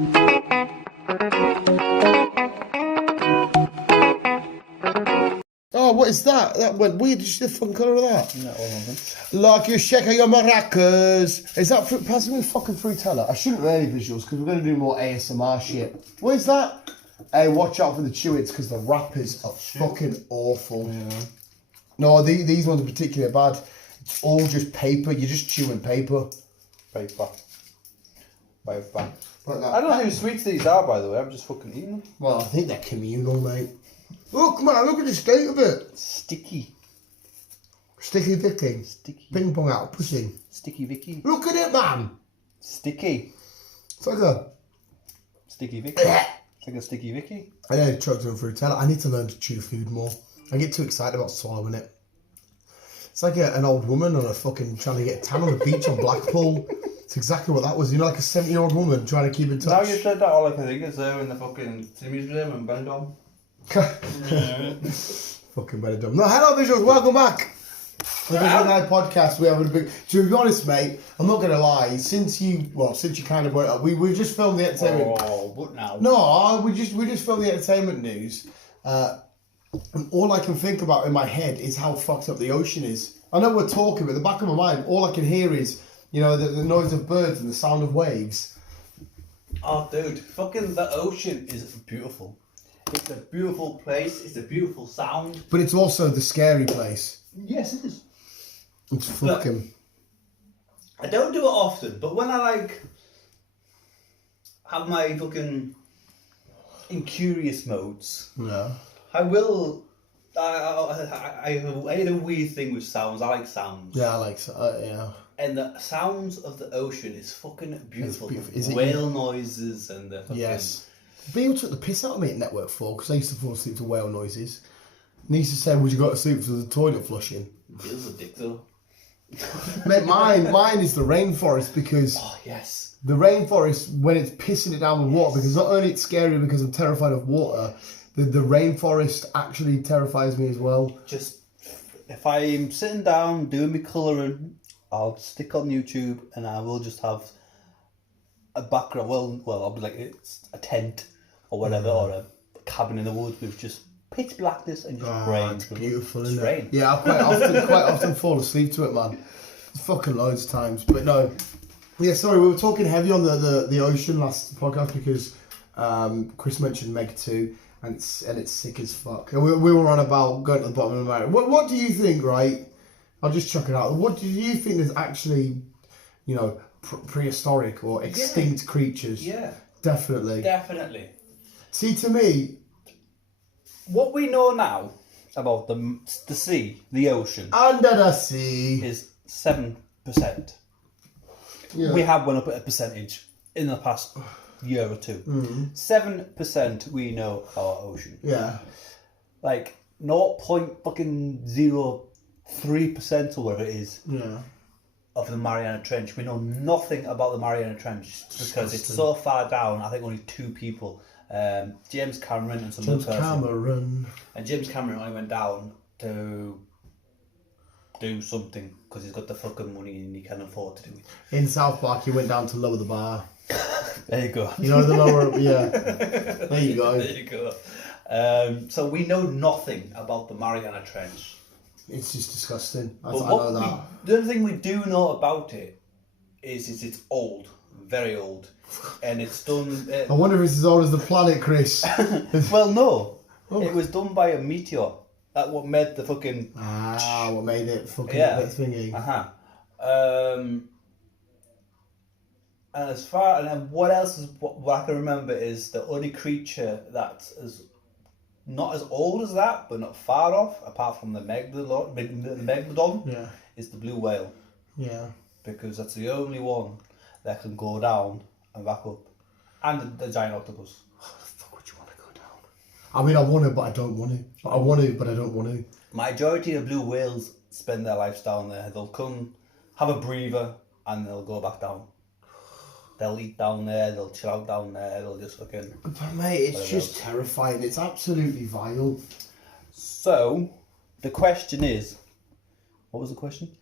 Oh, what is that? That went weird. Did you see the fucking colour of that? No, all of them. Like you shaking your maracas. Is that passing me fucking Fruitella? I shouldn't really visuals because we're going to do more ASMR shit. What is that? Hey, watch out for the chew-its because the wrappers are fucking awful. Yeah. No, these ones are particularly bad. It's all just paper. You're just chewing paper. Paper. Like I don't know how sweet these are, by the way. I'm just fucking eating them. Well, I think they're communal, mate. Look, man, look at the state of it. Sticky. Sticky Vicky. Sticky. Ping pong out, pussy. Sticky Vicky. Look at it, man. Sticky. It's like a... Sticky Vicky. It's like a Sticky Vicky. I know choked on Fruitella. I need to learn to chew food more. I get too excited about swallowing it. It's like an old woman on a fucking trying to get tan on the beach on Blackpool. It's exactly what that was. You know, like a 70-year-old woman trying to keep in touch. Now you said that, all I can think is there in the fucking museum in Benidorm. Fucking Benidorm. No, hello visuals, welcome back. The Visual Night podcast. We have a big. To be honest, mate, I'm not gonna lie. Since you kind of went up, we just filmed the entertainment. Oh, what now? No, we just filmed the entertainment news. And all I can think about in my head is how fucked up the ocean is. I know we're talking, but in the back of my mind, all I can hear is, you know, the noise of birds and the sound of waves. Oh, dude, fucking the ocean is beautiful. It's a beautiful place. It's a beautiful sound. But it's also the scary place. Yes, it is. It's fucking... Look, I don't do it often, but when I, have my fucking incurious modes, Yeah. I will... I had a weird thing with sounds. I like sounds. Yeah, I like... yeah. And the sounds of the ocean is fucking beautiful. Is it whale noises and the fucking... Yes. Bill took the piss out of me at Network 4 because I used to fall asleep to whale noises. And he used to say, would you go to sleep to the toilet flushing? Bill's a dick though. Mate, mine is the rainforest because... Oh, yes. The rainforest, when it's pissing it down with water, because not only it's scary because I'm terrified of water, the rainforest actually terrifies me as well. Just, if I'm sitting down doing my colouring, I'll stick on YouTube and I will just have a background. Well, I'll be like, it's a tent or whatever, or a cabin in the woods with just pitch blackness and just rain. It's beautiful, isn't rain. it? Yeah, I quite often fall asleep to it, man. It's fucking loads of times. But no. Yeah, sorry, we were talking heavy on the ocean last podcast because Chris mentioned Meg 2 and it's sick as fuck. And we were on about going to the bottom of the marriage. What do you think, right? I'll just chuck it out. What do you think is actually, you know, prehistoric or extinct creatures? Yeah. Definitely. Definitely. See, to me... What we know now about the sea, the ocean... Under the sea. ...is 7%. Yeah. We have went up at a percentage in the past year or two. 7% we know our ocean. Yeah. Like 0.03% or whatever it is. Yeah. Of the Mariana Trench. We know nothing about the Mariana Trench because it's so far down. I think only 2 people, James Cameron and some other person. And James Cameron only went down to do something because he's got the fucking money and he can afford to do it. In South Park, he went down to lower the bar. There you go. You know the lower, yeah. There you go. There you go. So we know nothing about the Mariana Trench. It's just disgusting. I But know that. The other thing we do know about it is it's old, very old, and it's done. I wonder if it's as old as the planet, Chris. Well, no, it was done by a meteor. That what made the fucking. What made it fucking thingy? And then what else is what I can remember is the only creature that is not as old as that, but not far off, apart from the megalodon, is the blue whale. Yeah. Because that's the only one that can go down and back up. And the giant octopus. How the fuck would you want to go down? I mean, I want to, but I don't want to. I want to, but I don't want to. Majority of blue whales spend their lives down there. They'll come, have a breather, and they'll go back down. They'll eat down there, they'll chill out down there, they'll just fucking... But mate, it's just terrifying. It's absolutely vile. So, the question is... What was the question?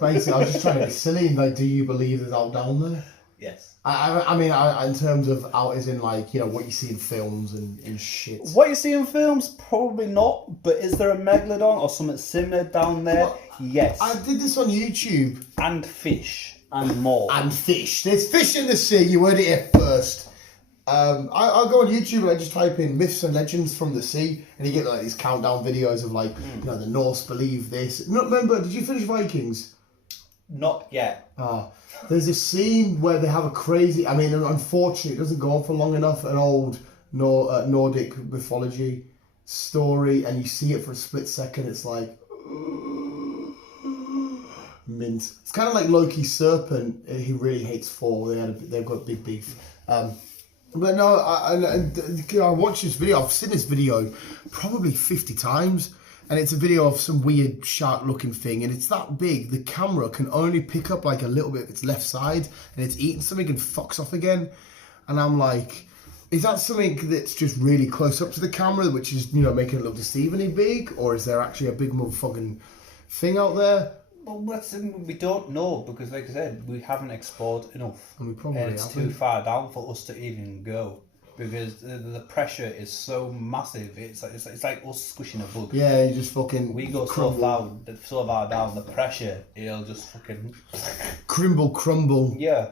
Basically, I was just trying to be silly and like, do you believe there's out down there? Yes. I mean, in terms of out as in like, you know, what you see in films and shit. What you see in films, probably not. But is there a megalodon or something similar down there? Well, yes. I did this on YouTube. And fish and more. And fish. There's fish in the sea. You heard it here first. I'll go on YouTube and I just type in myths and legends from the sea, and you get like these countdown videos of like, you know, the Norse believe this. No, remember, did you finish Vikings? Not yet. There's a scene where they have a crazy, I mean, unfortunately, it doesn't go on for long enough, an old Nordic mythology story, and you see it for a split second, it's like, mint. It's kind of like Loki's serpent, he really hates Thor, they've got big beef. But no, I watched this video, I've seen this video probably 50 times. And it's a video of some weird shark-looking thing, and it's that big, the camera can only pick up like a little bit of its left side, and it's eating something and fucks off again. And I'm like, is that something that's just really close up to the camera, which is, you know, making it look deceivingly big, or is there actually a big motherfucking thing out there? Well, we don't know, because like I said, we haven't explored enough. And we probably it's too far down for us to even go. Because the pressure is so massive, it's like us squishing a bug. Yeah, you just fucking. We go so far down, the pressure, it'll just fucking crumble. Yeah,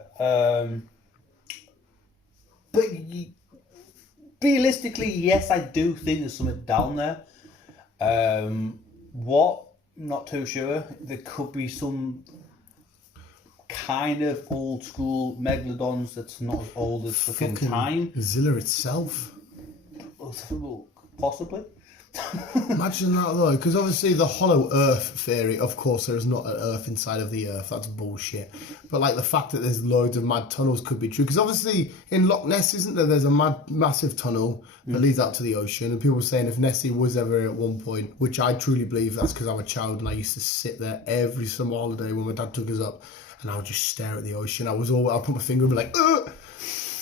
but realistically, yes, I do think there's something down there. What? Not too sure. There could be some kind of old school megalodons that's not as old as fucking time. Zilla itself. Possibly. Imagine that though, because obviously the hollow earth theory, of course there is not an earth inside of the earth, that's bullshit. But like the fact that there's loads of mad tunnels could be true, because obviously in Loch Ness, isn't there, there's a massive tunnel that leads out to the ocean, and people were saying if Nessie was ever at one point, which I truly believe that's because I'm a child and I used to sit there every summer holiday when my dad took us up, and I would just stare at the ocean. I'd put my finger and be like,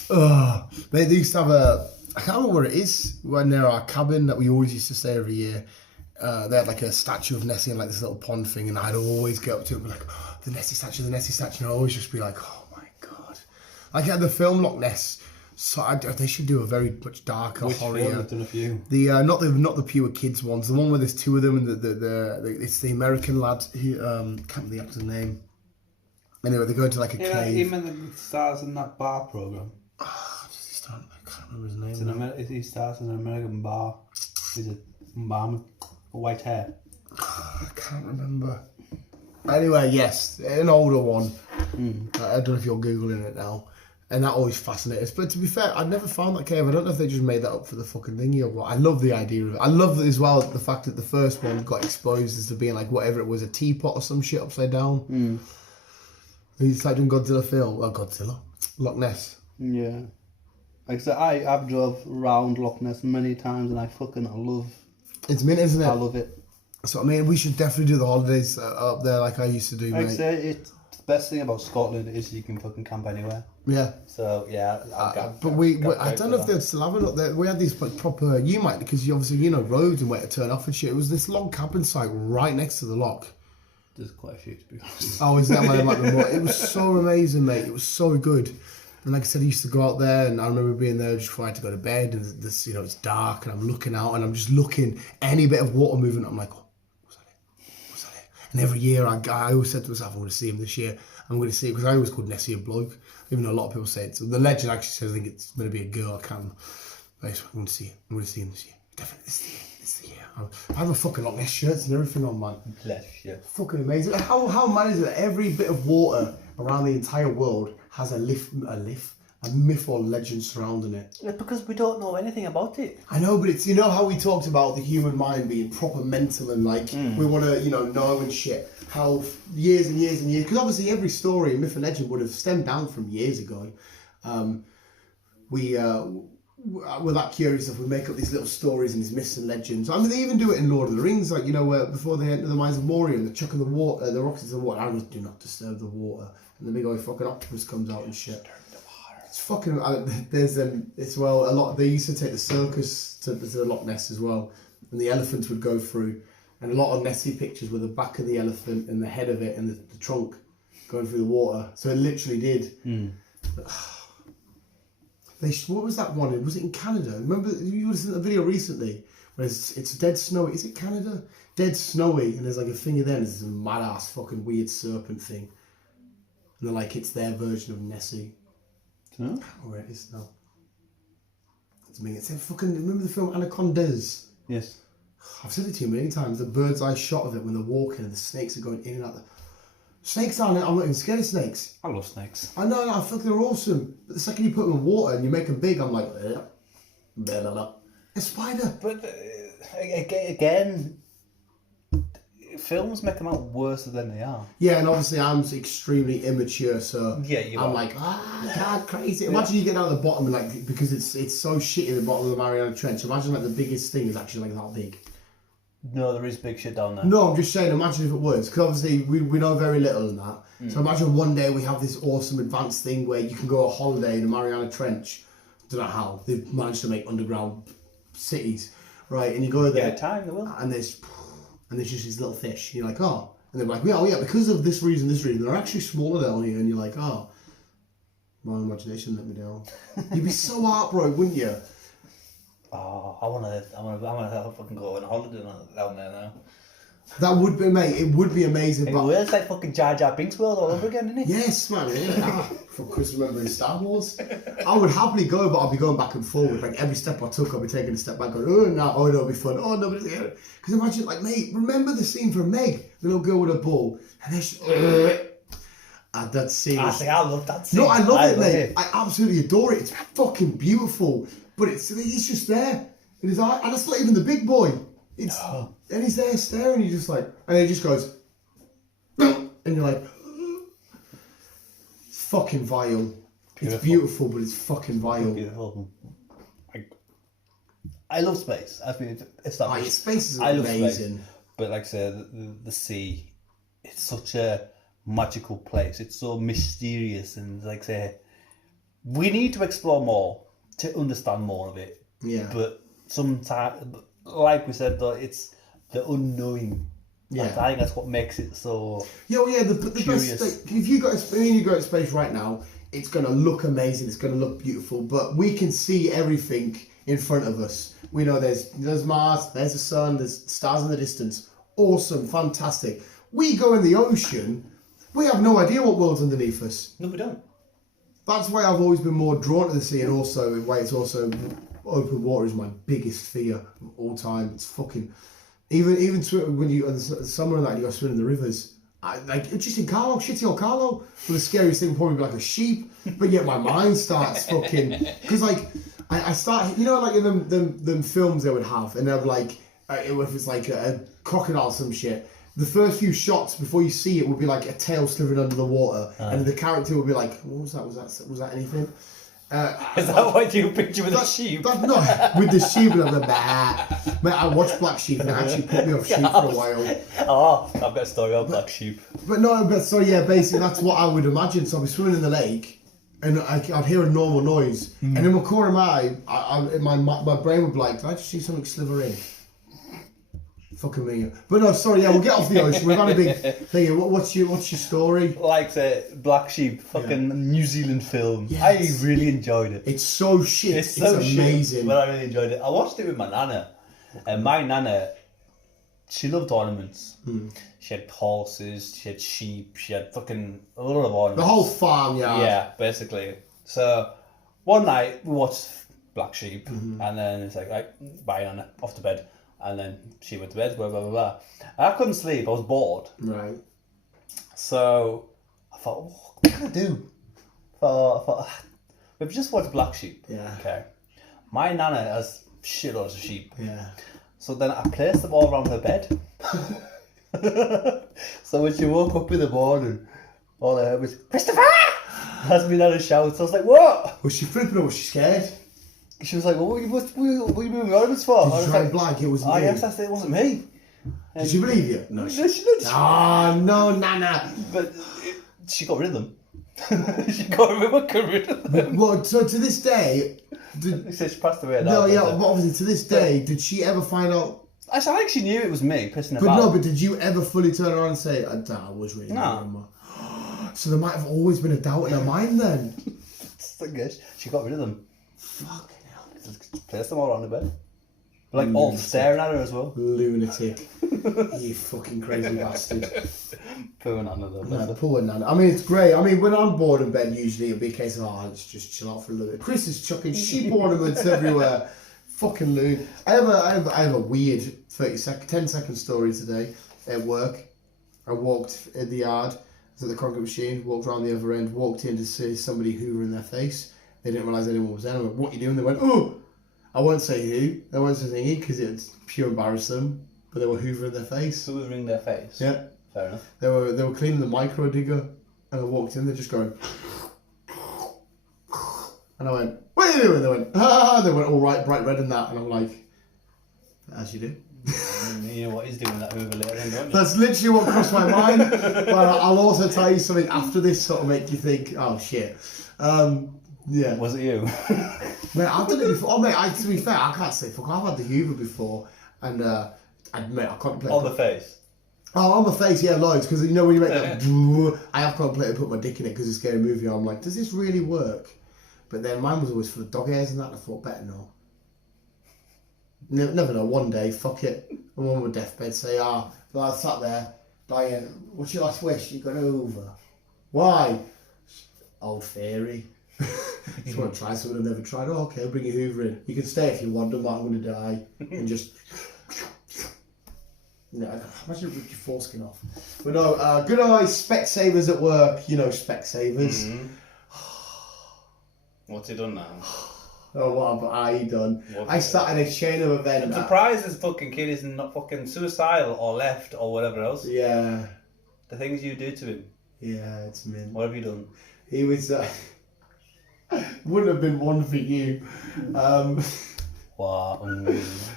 ugh. They used to have I can't remember where it is, when near our cabin that we always used to stay every year. They had like a statue of Nessie in like this little pond thing, and I'd always get up to it and be like, oh, the Nessie statue, and I'd always just be like, oh my god. Like at the film Loch Ness, so they should do a very much darker horror. I've done a few. The not the pure kids ones, the one where there's two of them, and it's the American lad who can't remember the actor's name. Anyway, they go into like a cave. He meant the stars in that bar program. I can't remember his name. He starts in an American bar. He's a barman with white hair. I can't remember. Anyway, yes, an older one. I don't know if you're Googling it now. And that always fascinates. But to be fair, I'd never found that cave. I don't know if they just made that up for the fucking thingy or what. I love the idea of it. I love as well the fact that the first one got exposed as to being like whatever it was, a teapot or some shit upside down. He's like doing Godzilla film. Well, Godzilla. Loch Ness. Yeah. Like I said, I've drove around Loch Ness many times and I love. It's mint, isn't it? I love it. So I mean, we should definitely do the holidays up there like I used to do, like mate. I say, the best thing about Scotland is you can fucking camp anywhere. Yeah. So yeah, but I don't know if they'd still have it up there. We had these like proper, you might, because you obviously roads and where to turn off and shit. It was this long cabin site right next to the loch. There's quite a few, to be honest. Oh, is that my It was so amazing, mate. It was so good. And like I said, I used to go out there, and I remember being there just before I had to go to bed, and this, it's dark, and I'm looking out, and I'm just looking, any bit of water moving, I'm like, oh, what's that it? What's that it? And every year, I always said to myself, I'm going to see him this year. I'm going to see it, because I always called Nessie a bloke, even though a lot of people say it. So the legend actually says, I think it's going to be a girl, I can't, but I'm going to see it. I'm going to see him this year. Definitely this year. I have a fucking Loch Ness shirts and everything on, man. Bless you. Fucking amazing. How mad is it that every bit of water around the entire world has a myth or legend surrounding it? Yeah, because we don't know anything about it. I know, but it's, how we talked about the human mind being proper mental and like we want to, know and shit. How years and years and years, because obviously every story, myth and legend would have stemmed down from years ago. We're that curious if we make up these little stories and these myths and legends. I mean, they even do it in Lord of the Rings, like, where before they enter the mines of Moria and they're chucking the rocks into the water. I always do not disturb the water. And the big old fucking octopus comes out and shit. It's fucking, there's as well, a lot, they used to take the circus to the Loch Ness as well. And the elephants would go through. And a lot of Nessie pictures were the back of the elephant and the head of it and the trunk going through the water. So it literally did. What was that one? Was it in Canada? Remember, you would have seen the video recently where it's dead snowy. Is it Canada? Dead snowy, and there's like a thing of them. There's this mad ass fucking weird serpent thing, and they're like, it's their version of Nessie. Hmm? Where it is now. It's me. It's a fucking. Remember the film Anacondas? Yes. I've said it to you many times. The bird's eye shot of it when they're walking and the snakes are going in and out. Snakes aren't. I'm not even scared of snakes. I love snakes. I know. I feel like they're awesome. But the second you put them in water and you make them big, I'm like, a spider. But again, films make them out worse than they are. Yeah, and obviously I'm extremely immature, so yeah, I'm like, God, crazy. Imagine you get down at the bottom and like, because it's so shitty at the bottom of the Mariana Trench. Imagine like the biggest thing is actually like that big. No, there is big shit down there. No, I'm just saying, imagine if it was, because obviously we know very little in that. So imagine one day we have this awesome advanced thing where you can go on a holiday in the Mariana Trench. Don't know how they've managed to make underground cities, right? And you go there, time they will. and there's just these little fish. And you're like, oh, and they're like, yeah, because of this reason, they're actually smaller down here. And you're like, oh, my imagination let me down. You'd be so heartbroken, wouldn't you? Oh, I wanna fucking go on holiday down there now. That would be, mate. It would be amazing. But it's like fucking Jar Jar Binks world all over again, isn't it? Yes, man. Yeah. From Chris remembering Star Wars. I would happily go, but I'll be going back and forward. Like every step I took, I'll be taking a step back, going, oh no, oh it'll be fun. Oh nobody's here. Because imagine, like, mate, remember the scene from Meg, the little girl with a ball, and then she. That scene. I think I love that scene. No, I love it, mate. I absolutely adore it. It's fucking beautiful. But he's just there in his eye, and it's not even the big boy. And he's there staring, and you're just like, and he just goes, and you're like, it's fucking vile. Beautiful. It's beautiful, but it's fucking vile. Beautiful. I love space. I mean, it's not. Space is amazing. Space, but like I said, the sea, it's such a magical place. It's so mysterious, and like I say, we need to explore more to understand more of it. Yeah. But sometimes, like we said, though, it's the unknowing. Yeah. I think that's what makes it so. The best. Like, if you go to space right now, it's going to look amazing. It's going to look beautiful. But we can see everything in front of us. We know there's Mars, there's the sun, there's stars in the distance. Awesome, fantastic. We go in the ocean. We have no idea what world's underneath us. No, we don't. That's why I've always been more drawn to the sea, and also why it's also open water is my biggest fear of all time. It's fucking even when you in the summer and that you go swimming in the rivers. Just in Carlo, shitty old Carlo. Well, the scariest thing would probably be like a sheep, but yet my mind starts fucking because like I start, you know, like in them films they would have, and they're like if it's like a crocodile or some shit. The first few shots before you see it would be like a tail slithering under the water, and the character would be like, "What was that? Was that anything?" Is that what you picture with the sheep? No, with the sheep and the mate, I watched Black Sheep and it actually put me off sheep for a while. Oh, I've got a story on Black Sheep. Basically that's what I would imagine. So I'd be swimming in the lake and I'd hear a normal noise, and in my corner of my eye, my brain would be like, "Did I just see something slithering?" Fucking me. But no, sorry, we'll get off the ocean. We've had a big thing here. What's your story? Like the Black Sheep, fucking New Zealand film. Yes. I really enjoyed it. It's so shit. It's amazing. Shit, but I really enjoyed it. I watched it with my nana. And my nana, she loved ornaments. She had horses, she had sheep, she had fucking a lot of ornaments. The whole farm, yeah. Yeah, basically. So one night we watched Black Sheep, and then it's like, right, bye Nana, off to bed. And then she went to bed, blah, blah, blah, blah. And I couldn't sleep, I was bored. Right. So I thought, what can I do? I thought, we've just watched Black Sheep. Yeah. Okay. My nana has shitloads of sheep. Yeah. So then I placed them all around her bed. So when she woke up in the morning, all I heard was, "Christopher!" As me nana shouts. I was like, what? Was she flipping or was she scared? She was like, well, what are you moving ornaments for? Did you try and blag? It wasn't you. Yes, I said it wasn't me. Did she believe you? No, she didn't. Oh, no, Nana. But she got rid of them. She got rid of them. Well, so to this day... He said she passed away now. No, yeah, but obviously to this day, did she ever find out... I think she knew it was me pissing about. But no, but did you ever fully turn around and say, I was really no. So there might have always been a doubt in her mind then. She got rid of them. Fucking hell. Just placed them all around the bed. Like all staring at her as well. Lunatic. You fucking crazy bastard. Poor Nana though. No, poor Nana. I mean, it's great. I mean, when I'm bored in bed, usually it'll be a case of, let's just chill out for a little bit. Chris is chucking sheep ornaments everywhere. Fucking loon. I have a weird 10-second story today at work. I walked in the yard, was at the concrete machine, walked around the other end, walked in to see somebody hoovering their face. They didn't realise anyone was there. I went, what are you doing? They went, oh! I won't say who. I won't say thingy because it's pure embarrass them. But they were hoovering their face. Hoovering their face. Yeah. Fair enough. They were cleaning the micro digger, and I walked in. They're just going, and I went, what are you doing? They went, ah. They went all right, bright red and that, and I'm like, as you do. You know what he's doing that hoover later on, don't you? That's literally what crossed my mind. But I'll also tell you something after this, sort of make you think, oh shit. Yeah. Was it you? Mate, I've done it before. Oh, mate, to be fair, I can't say fuck. I've had the Hoover before, and mate, I contemplated. On the face? Oh, on the face, yeah, loads. Because you know when you make that, I have contemplated put my dick in it because it's a scary movie. I'm like, does this really work? But then mine was always full of dog hairs and that. And I thought, better not. Never know. One day, fuck it. I'm on my deathbed. Say, but I sat there, dying. What's your last wish? You got over. Why? Old fairy. Just want to try something I've never tried. Oh, okay, I'll bring your Hoover in. You can stay if you want, I'm going to die. And just... imagine if you rip your foreskin off. But no, good old Specsavers at work. You know Specsavers. Mm-hmm. What's he done now? Oh, what have I done? I started a chain of events. I'm surprised this fucking kid isn't not fucking suicidal or left or whatever else. Yeah. The things you do to him. Yeah, it's mint. What have you done? He was... wouldn't have been one for you. What?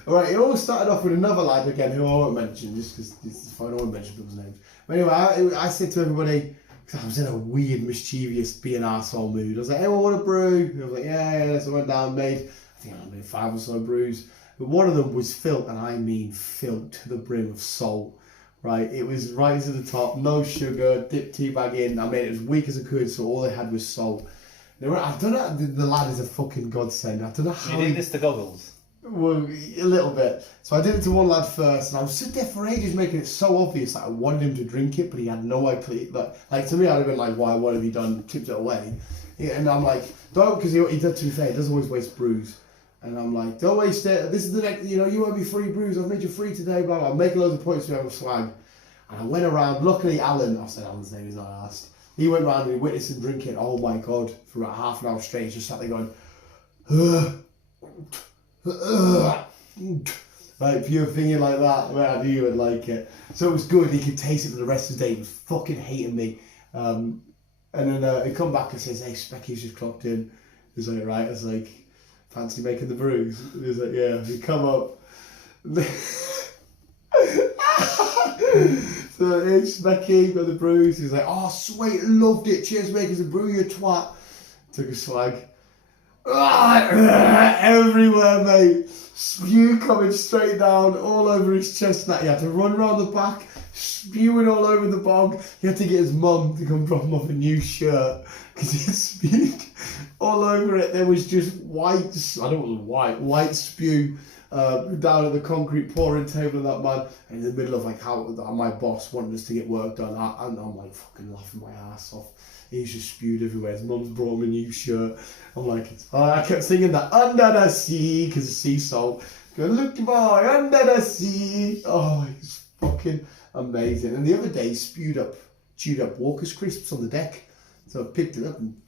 Alright, it all started off with another lad again who I won't mention just because I don't want to mention people's names. But anyway, I said to everybody, because I was in a weird, mischievous, being arsehole mood. I was like, anyone want a brew? And I was like, yeah. So I went down and made, I think I made 5 or so brews. But one of them was filled, and I mean filled to the brim of salt. Right, it was right to the top, no sugar, dipped tea bag in. I made it as weak as I could, so all they had was salt. I don't know, the lad is a fucking godsend. I don't know how. You did this to Goggles? Well, a little bit. So I did it to one lad first, and I was sitting there for ages making it so obvious that I wanted him to drink it, but he had no idea. Like to me, I'd have been like, why, what have you done? Tipped it away. Yeah, and I'm like, don't, because he does, to be fair, he doesn't always waste brews. And I'm like, don't waste it. This is the next, you owe me free brews. I've made you free today, blah, blah. I'm making loads of points to have a swag. And I went around, luckily Alan, I said Alan's name, he's not asked. He went round and he witnessed him drinking, oh my God, for about half an hour straight. He just sat there going, like pure thinking like that. Well, I knew you would like it. So it was good. He could taste it for the rest of the day. He was fucking hating me. And then he come back and says, hey, Specky's just clocked in. He's like, right. I was like, fancy making the brews? He's like, yeah. He come up. So it's Becky got the brews. He's like, oh sweet, loved it. Cheers, mate, because the brew, you twat. Took a swag. Everywhere, mate. Spew coming straight down all over his chest. That he had to run around the back, spewing all over the bog. He had to get his mum to come drop him off a new shirt because he had spewed all over it. There was just white. I don't know what white spew. Down at the concrete pouring table of that man, and in the middle of like how my boss wanted us to get work done, and I'm like fucking laughing my ass off. He's just spewed everywhere. His mum's brought him a new shirt. I'm like, I kept singing that under the sea because it's sea salt. Go look boy under the sea. Oh, it's fucking amazing. And the other day, he chewed up Walker's crisps on the deck, so I picked it up and.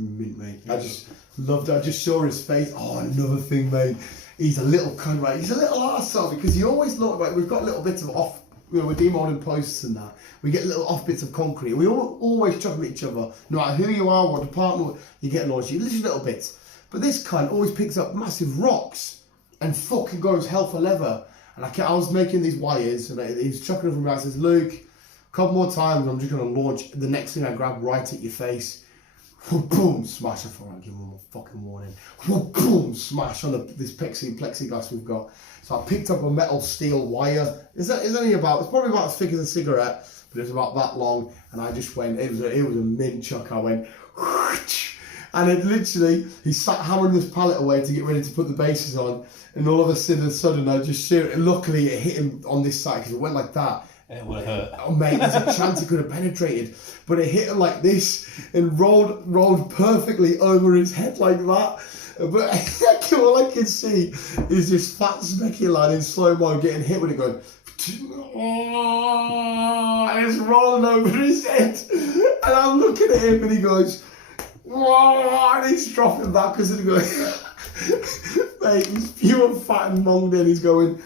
Mint, mate. I just loved it. I just saw his face. Oh, another thing, mate. He's a little cunt, right? He's a little arsehole because he always looked like we've got little bits of off. We're demolding posts and that. We get little off bits of concrete. We always chuck at each other. No matter who you are, what department you get launched, you little bits. But this cunt always picks up massive rocks and fucking goes hell for leather. And I was making these wires and he's chucking them from me. I says, Luke, a couple more times and I'm just going to launch the next thing I grab right at your face. Boom, smash. I thought I'd give him a fucking warning. Boom, smash on this plexiglass we've got. So I picked up a metal steel wire. It's probably about as thick as a cigarette, but it's about that long. And I just went, it was a mint chuck. I went, And it literally, he sat hammering this pallet away to get ready to put the bases on, and all of a sudden I just shoot it. And luckily it hit him on this side because it went like that. It would hurt. Oh mate, there's a chance it could have penetrated, but it hit him like this and rolled perfectly over his head like that. But all I can see is this fat specky lad in slow-mo getting hit with it going, and it's rolling over his head. And I'm looking at him and he goes, and he's dropping back because he's going, mate, he's pure fat and monged in. He's going,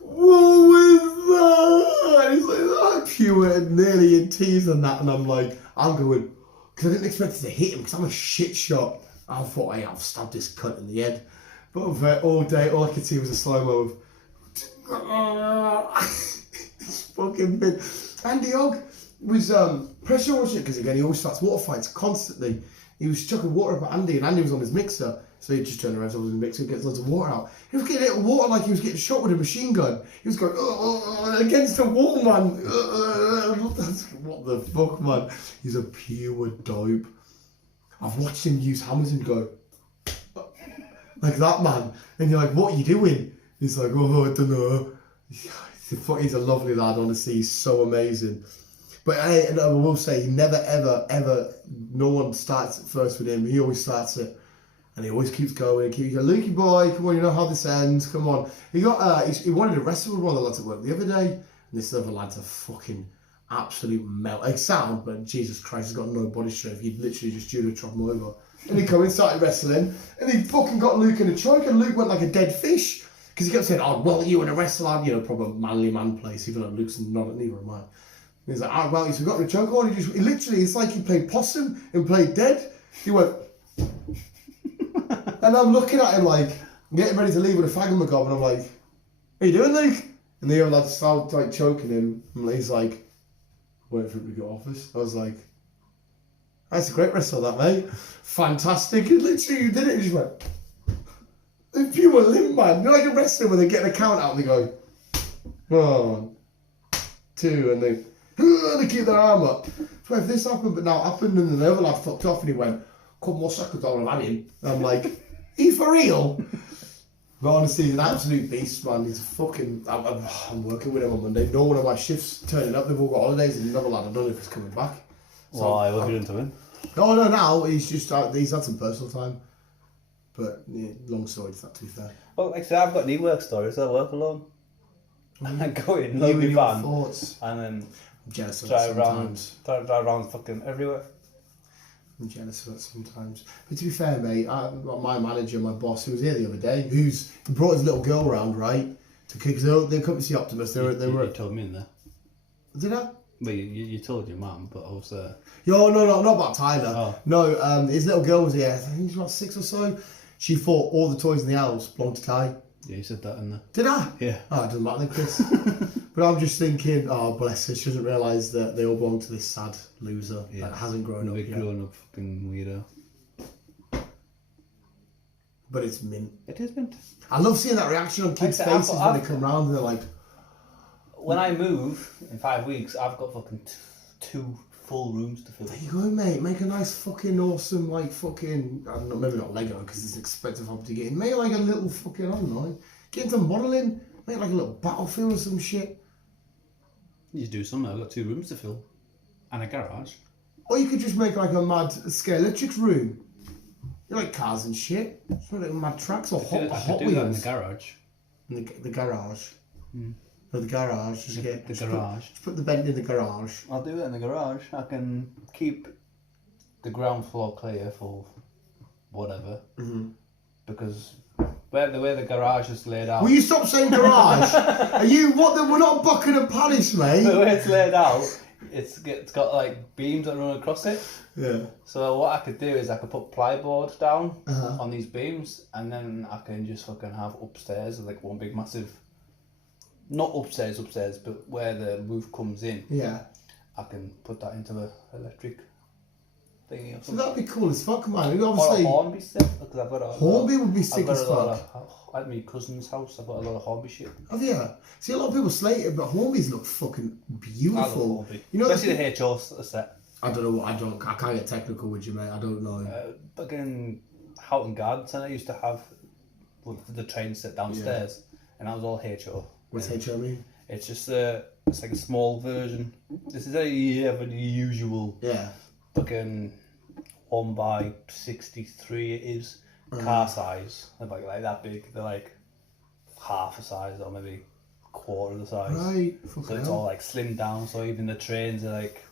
what was that? And he's like, oh, pure and nearly in tears and that. And I'm going, because I didn't expect it to hit him because I'm a shit shot. I thought, hey, I've stabbed this cunt in the head. But all day, all I could see was a slow-mo of this fucking bit. Andy Ogg was pressure washing because again he always starts water fights constantly. He was chucking water up at Andy and Andy was on his mixer, so he just turned around to his mixer and gets loads of water out. He was getting hit with water like he was getting shot with a machine gun. He was going against the wall, man. What the fuck, man? He's a pure dope. I've watched him use hammers and go like that, man. And you're like, what are you doing? He's like, oh, I don't know. He's a lovely lad, honestly. He's so amazing. But I will say, he never, ever, no one starts it first with him. He always starts it. And he always keeps going. He goes, Lukey boy, come on, you know how this ends. Come on. He wanted to wrestle with one of the lads at work the other day. And this other lad's a fucking absolute melt. Like sound, but Jesus Christ, he's got no body strength. He'd literally just judo chop him over. And he come in, started wrestling. And he fucking got Luke in a choke. And Luke went like a dead fish. Because he kept saying, oh, well, you in a wrestler, you know, proper manly man place, even though Luke's not, neither am I. And he's like, oh, well, he's got a choke on. He literally, it's like he played possum and played dead. He went, and I'm looking at him like, getting ready to leave with a fag in my gob, and I'm like, what are you doing, Luke? And the other lad started like choking him, and he's like, waiting for him to get off us. I was like, that's a great wrestle, that, mate. Fantastic. And literally, you did it, and he just went, it's pure limb, man. You're like a wrestler where they get a count out and they go, 1, 2, and they keep their arm up. So if this happened, but now it happened, and then the other lad fucked off and he went, couple more seconds, I'll have had him. And I'm like, he for real? But honestly, he's an absolute beast, man. He's fucking, I'm working with him on Monday. No one of my shifts turning up, they've all got holidays, and another lad, I don't know if he's coming back. So why? What have you done to him? No, now he's just, he's had some personal time. But yeah, long story, to be fair. Well, like I said, I've got any work stories. I work alone. And I go in, load my van, and then I'm jealous of drive that sometimes. drive around fucking everywhere. I'm jealous of that sometimes. But to be fair, mate, my manager, my boss, who was here the other day, he brought his little girl round, right? Because they come to see Optimus. They were. You told me in there. Did I? Well, you told your mum, but I was there. Yo, no, not about Tyler. Oh. No, his little girl was here. I think he was about 6 or so. She thought all the toys in the house belonged to Kai. Yeah, you said that in there. Did I? Yeah. Oh, it doesn't matter then, Chris. But I'm just thinking, oh, bless her, she doesn't realise that they all belong to this sad loser that hasn't grown up yet. Grown up fucking weirdo. But it's mint. It is mint. I love seeing that reaction on kids' faces when they come round and they're like... When I move in 5 weeks, I've got fucking 2 full rooms to fill. There you go, mate. Make a nice fucking awesome, like fucking... I don't know, maybe not Lego because it's an expensive hobby to get in. Make like a little fucking, I don't know. Get into modelling. Make like a little battlefield or some shit. You should do something. I've got 2 rooms to fill. And a garage. Or you could just make like a mad Scalextric room. You like cars and shit. Just make like mad tracks or Hot Wheels. That in the garage. In the garage. No, the garage. Just put the bed in the garage. I'll do it in the garage. I can keep the ground floor clear for whatever. Mm-hmm. Because the way the garage is laid out... Will you stop saying garage? Are you... We're not Buckingham Palace, mate. The way it's laid out, it's got like beams that run across it. Yeah. So what I could do is I could put plyboard down on these beams, and then I can just fucking have upstairs like one big massive... Not upstairs, but where the roof comes in. Yeah. I can put that into the electric thingy or something. So that'd be cool as fuck, man. Obviously, or a Hornby set, because I've got a... Hornby would be sick as fuck. At my cousin's house, I've got a lot of Hornby shit. Oh yeah. See, a lot of people slate it, but Hornbys look fucking beautiful. I love Hornby. You know, especially the HO set. I don't know. I can't get technical with you, mate. I don't know. Fucking Houghton Garden Centre used to have the train sit downstairs, and that was all HO. What's HO mean? It's just it's like a small version. This is a usual. Yeah. Fucking 1x63 it is car size. They're like that big. They're like half the size or maybe a quarter of the size. Right. So it's all like slimmed down. So even the trains are like,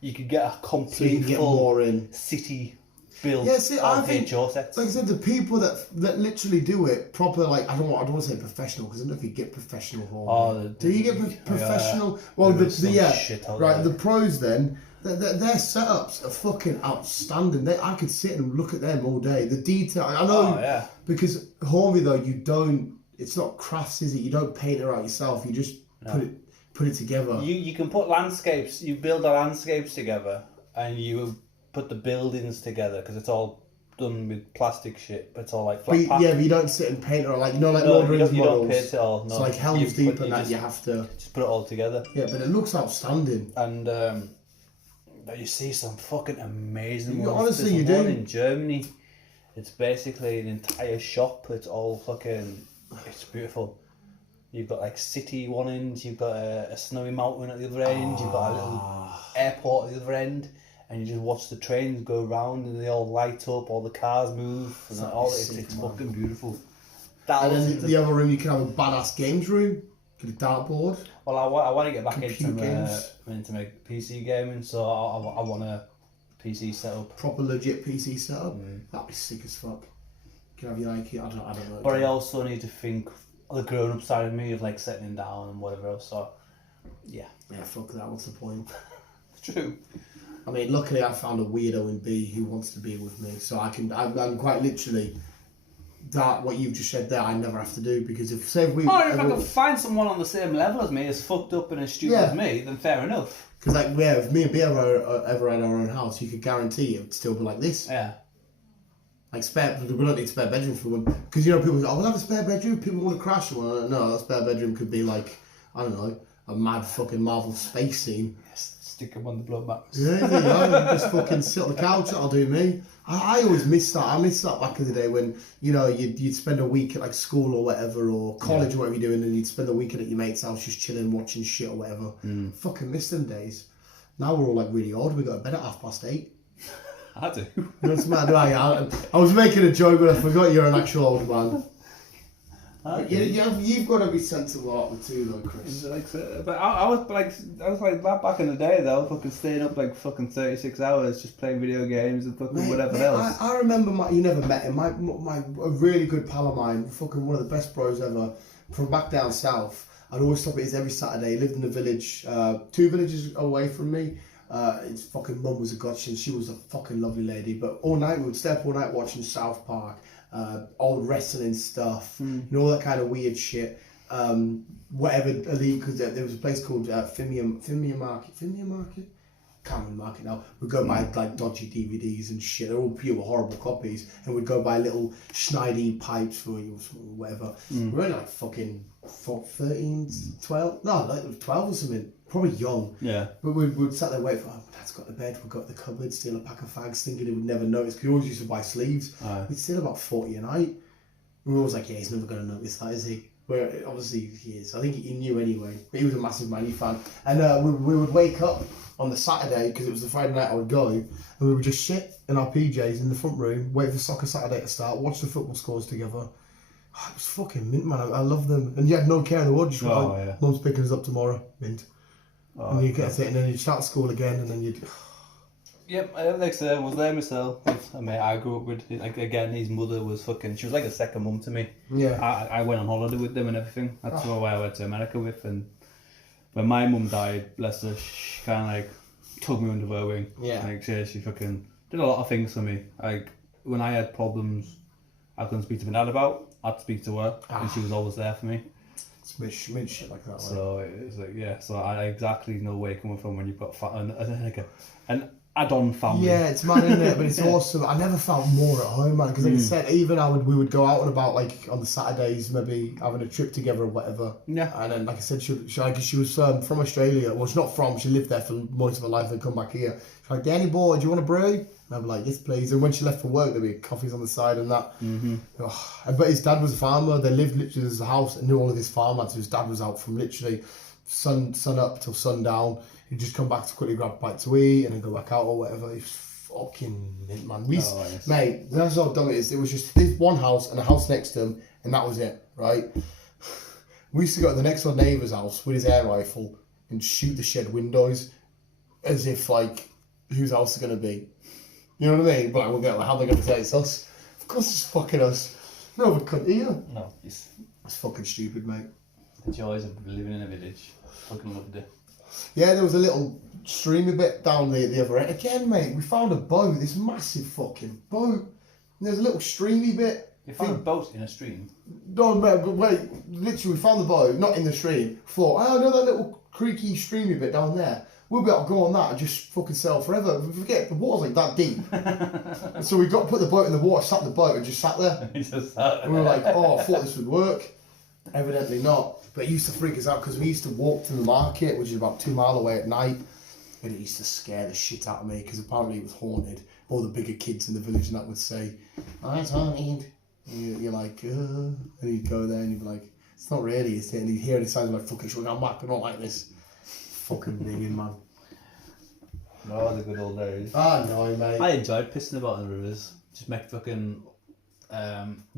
you could get a complete full more in city build I think, HO sets. Like I said, the people that literally do it proper, like I don't want to say professional because I don't know if you get professional horn. Do you get professional? Well, the pros then. Their setups are fucking outstanding. I could sit and look at them all day. The detail, I know, because Hornby though, you don't. It's not crafts, is it? You don't paint it out yourself. You just put it together. You can put landscapes. You build the landscapes together, and you put the buildings together because it's all done with plastic shit. But it's all like flat pack. Yeah, but you don't sit and paint it like Lord of the Rings models. You don't paint it all. No. It's like Helm's Deep and that you have to just put it all together. Yeah, but it looks outstanding. And you see some fucking amazing ones. Honestly, you There's do. One in Germany. It's basically an entire shop. It's all fucking. It's beautiful. You've got like city one end. You've got a snowy mountain at the other end. You've got a little airport at the other end, and you just watch the trains go around and they all light up. All the cars move, and it's fucking beautiful. And then in the other room, you can have a badass games room. Get a dartboard. Well, I want to get back into my PC gaming, so I want a PC setup. Proper legit PC setup. That'd be sick as fuck. Can have your IQ. I don't know. But I also need to think the grown-up side of me of like settling down and whatever else. So, yeah. Yeah, fuck that. What's the point? True. I mean, luckily I found a weirdo in B who wants to be with me, so I'm quite literally. That what you've just said there, I never have to do because if I can find someone on the same level as me, as fucked up and as stupid as me, then fair enough. Because if me and B ever had our own house, you could guarantee it would still be like this. Yeah. Like we don't need spare bedrooms for one because people go, we'll have a spare bedroom. People want to crash one. No, that spare bedroom could be like I don't know, a mad fucking Marvel space scene. Stick them on the blood mats. Yeah, there you go. Just fucking sit on the couch. That'll do me. I always miss that. I miss that back in the day when you'd spend a week at like school or whatever or college or whatever you're doing, and you'd spend the weekend at your mate's house just chilling, watching shit or whatever. Fucking miss them days. Now we're all like really old. We go to bed at 8:30. I do. That's mad. I was making a joke, but I forgot you're an actual old man. You've got to be sensible at the too, though, Chris. But I was like that back in the day, though, fucking staying up like fucking 36 hours just playing video games and fucking whatever else. I remember you never met him. A really good pal of mine, fucking one of the best bros ever, from back down south. I'd always stop at his every Saturday. He lived in a village, 2 villages away from me. His fucking mum was a godsend. She was a fucking lovely lady. But all night we would stay up all night watching South Park. Old wrestling stuff, all that kind of weird shit. Whatever elite, because there was a place called Fimia Market. Can't remember the market now. We'd go buy like dodgy DVDs and shit. They're all pure horrible copies, and we'd go buy little Schneidy pipes for you or whatever. We're only like fucking 13, 12. No, like 12 or something. Probably young. Yeah. But we'd sat there waiting for, Dad's got the bed, we'd go to the cupboard, steal a pack of fags, thinking he would never notice, because he always used to buy sleeves. We'd steal about 40 a night. We were always like, yeah, he's never going to notice that, is he? Where obviously he is. I think he knew anyway, but he was a massive Man U fan. And we would wake up on the Saturday, because it was the Friday night I would go, and we would just sit in our PJs in the front room, wait for Soccer Saturday to start, watch the football scores together. It was fucking mint, man. I love them. And you had no care in the world. Just Mum's picking us up tomorrow. Mint. And you get it, and then you'd start school again, and then you'd... Yep, like I said, I was there myself. I grew up with, like, again, his mother was fucking... She was like a second mum to me. Yeah. I went on holiday with them and everything. That's who I went to America with. And when my mum died, bless her, she kind of, like, took me under her wing. Yeah. Like, she fucking did a lot of things for me. Like, when I had problems I couldn't speak to my dad about, I'd speak to her, and she was always there for me. It's mid shit like that. So it's like, yeah, so I exactly know where you're coming from when you've got fat and add-on family. Yeah, it's mad, isn't it? But it's awesome. I never felt more at home, man. Because like I said, even we would go out and about, like on the Saturdays, maybe having a trip together or whatever. Yeah. And then, like I said, she was from Australia. Well, she's not from. She lived there for most of her life and come back here. She's like, Danny boy, do you want a brew? And I'd be like, yes, please. And when she left for work, there'd be coffees on the side and that. Oh, but his dad was a farmer. They lived literally, there's a house and knew all of his farmlands. So his dad was out from literally sun up till sundown. He'd just come back to quickly grab a bite to eat and then go back out or whatever. He was fucking mint, man. Mate, that's how dumb it is. It was just this one house and a house next to him, and that was it, right? We used to go to the next door neighbour's house with his air rifle and shoot the shed windows as if, like, whose house is going to be. You know what I mean? But like, we'll get, like, how they're going to say it's us. Of course it's fucking us. No other cunt here. No, it's fucking stupid, mate. The joys of living in a village. Fucking loved it. Yeah, there was a little streamy bit down the other end. Again, mate, we found a boat, this massive fucking boat. And there's a little streamy bit. You found a boat in a stream? No, mate, but wait, literally we found the boat, not in the stream. Thought, oh, I know that little creaky streamy bit down there. We'll be able to go on that and just fucking sail forever. Forget, the water's like that deep. So we put the boat in the water, sat in the boat and just sat there. And we were like, oh, I thought this would work. Evidently not. But it used to freak us out because we used to walk to the market, which is about 2 miles away at night, and it used to scare the shit out of me because apparently it was haunted. All the bigger kids in the village and that would say, oh, it's haunted. And you're like, and you'd go there and you'd be like, it's not really, is it? And you'd hear the sounds like, fucking shit, I'm back, I don't like this. Fucking ringing, man. No, the good old days. Ah, no, mate. I enjoyed pissing about in the rivers. Just make fucking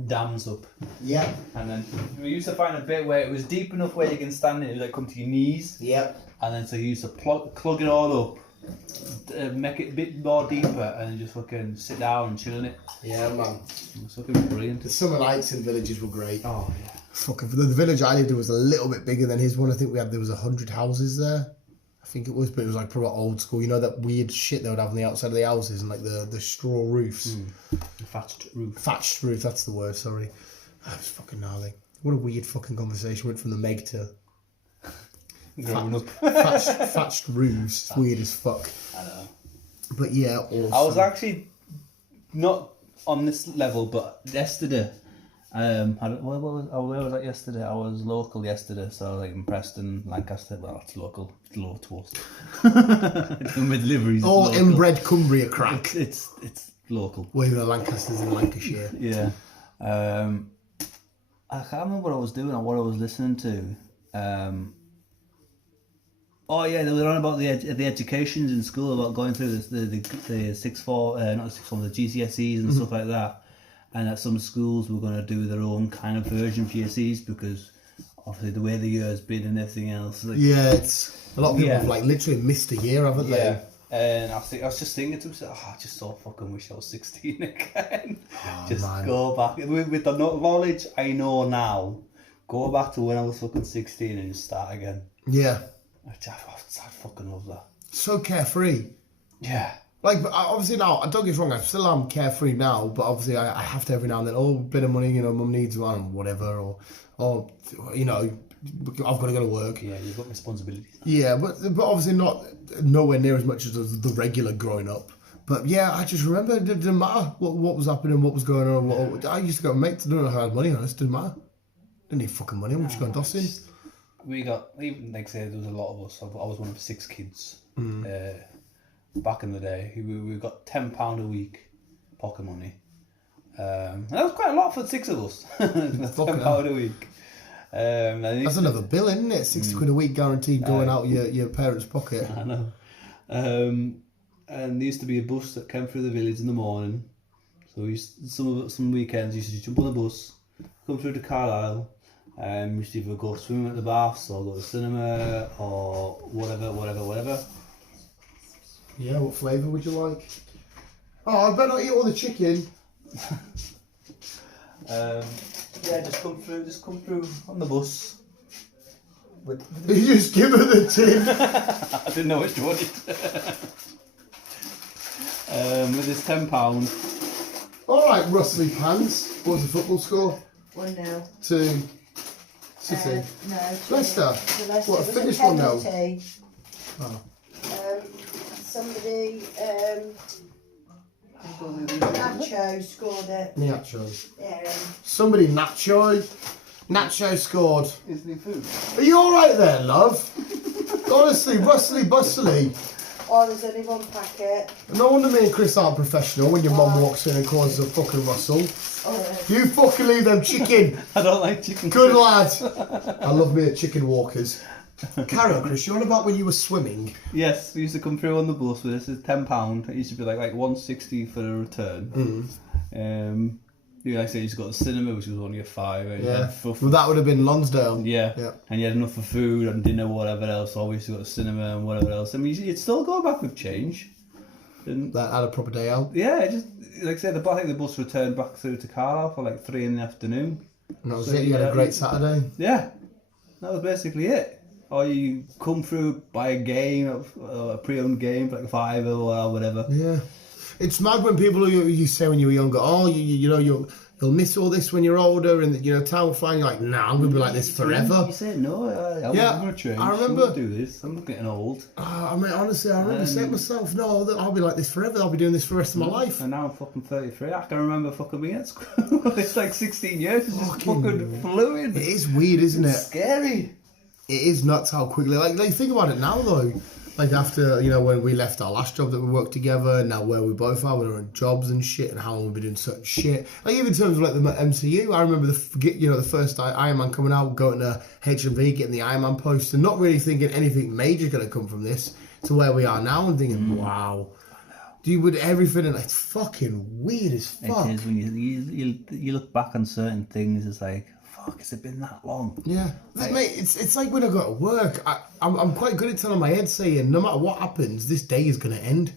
dams up. Yeah. And then we used to find a bit where it was deep enough where you can stand in it, like come to your knees. Yep. And then so you used to plug it all up, make it a bit more deeper, and then just fucking sit down and chill in it. Yeah, man. It's fucking brilliant. The summer nights in villages were great. Oh yeah. Fucking the village I lived in was a little bit bigger than his one. I think there was 100 houses there. I think it was, but it was like probably old school. You know that weird shit they would have on the outside of the houses and like the straw roofs. The thatched roof. Thatched roof, that's the word, sorry. That was fucking gnarly. What a weird fucking conversation. Went from the Meg to thatched roofs. It's weird as fuck. I know. But yeah, awesome. I was actually not on this level, but yesterday, where was I yesterday? I was local yesterday, so like in Preston, Lancaster. Well, it's local. It's low to us. My deliveries. All inbred Cumbria crack. It's local. Well, even Lancaster's in Lancashire. Yeah. I can't remember what I was doing or what I was listening to. Oh yeah, they were on about the educations in school, about going through the sixth form, not the sixth form, the GCSEs and stuff like that, and that some schools were going to do their own kind of version of GCSEs because obviously the way the year's been and everything else. Like, yeah, it's a lot of people have like literally missed a year, haven't they? Yeah. And I was just thinking to myself, I just so fucking wish I was 16 again. Go back with the knowledge I know now. Go back to when I was fucking 16 and just start again. Yeah. I fucking love that. So carefree. Yeah. Like, obviously now, don't get me wrong, I still am carefree now, but obviously I have to every now and then, a bit of money, you know, mum needs one, or whatever, or you know, I've got to go to work. Yeah, you've got responsibilities. Yeah, but obviously not nowhere near as much as the regular growing up. But yeah, I just remember it didn't matter what was happening, what was going on. I used to go, mate, I don't know how I had money on it, didn't matter. Didn't need fucking money, I'm just going dossing. We got, even like say, there was a lot of us. I was one of 6 kids. Back in the day, we got £10 a week pocket money. And that was quite a lot for 6 of us. £10 a week. That's another bill, isn't it? 60 quid a week guaranteed going out your parents' pocket. I know. And there used to be a bus that came through the village in the morning. So we used, some weekends you used to jump on the bus, come through to Carlisle. We used to either go swim at the baths or go to the cinema or whatever. Yeah, what flavour would you like? Oh, I better not eat all the chicken. Yeah, just come through on the bus. You just give her the tin. I didn't know what you wanted. With this £10. Alright, rustly pants. What was the football score? 1-0. To City. No. Leicester. Leicester. What, a finished 1-0? penalty. Oh. somebody, Nacho scored it. Nacho. Yeah. Somebody Nacho scored. Isn't he food? Are you alright there, love? Honestly, bustly. Oh, there's only one packet. No wonder me and Chris aren't professional when your mum walks in and causes a fucking rustle. Oh. You fucking leave them chicken. I don't like chicken. Good lad. I love me a chicken walkers. Carry on, Chris. You're on about when you were swimming. Yes, we used to come through on the bus with this. It's £10. It used to be like 160 for the return. Like I said, you used to go to the cinema, which was only a £5. Yeah. Well, that would have been Lonsdale. Yeah. And you had enough for food and dinner, whatever else. So we used to go to cinema and whatever else. I mean, you'd still go back with change. And That had a proper day out. yeah, just like I said, I think the bus returned back through to Carlisle for like 3 in the afternoon. And that was it. You had a great Saturday. Yeah, that was basically it. Or you come through, buy a game, a pre-owned game for like £5 or whatever. Yeah. It's mad when people you say when you were younger, oh, you know, you'll miss all this when you're older, and you know, time will fly. And you're like, nah, I'm gonna be like this forever. You say no, I'm gonna change. I remember. I'm gonna do this. I'm getting old. I mean, honestly, I remember saying to myself, no, I'll be like this forever. I'll be doing this for the rest of my life. And now I'm fucking 33. I can remember fucking being at school. It's like 16 years. It's just fucking fluid. It is weird, isn't it? It's scary. It is nuts how quickly. Like think about it now though. Like after, you know, when we left our last job that we worked together, and now where we both are, we're on jobs and shit, and how long we've been doing certain shit. Like even in terms of like the MCU, I remember the first Iron Man coming out, going to HMV, getting the Iron Man poster, and not really thinking anything major going to come from this, to where we are now, and thinking, wow. You would everything, and it's fucking weird as fuck. It is when you look back on certain things, it's like, fuck, has it been that long? Yeah, mate, it's like when I go to work, I'm quite good at telling my head, saying no matter what happens, this day is going to end.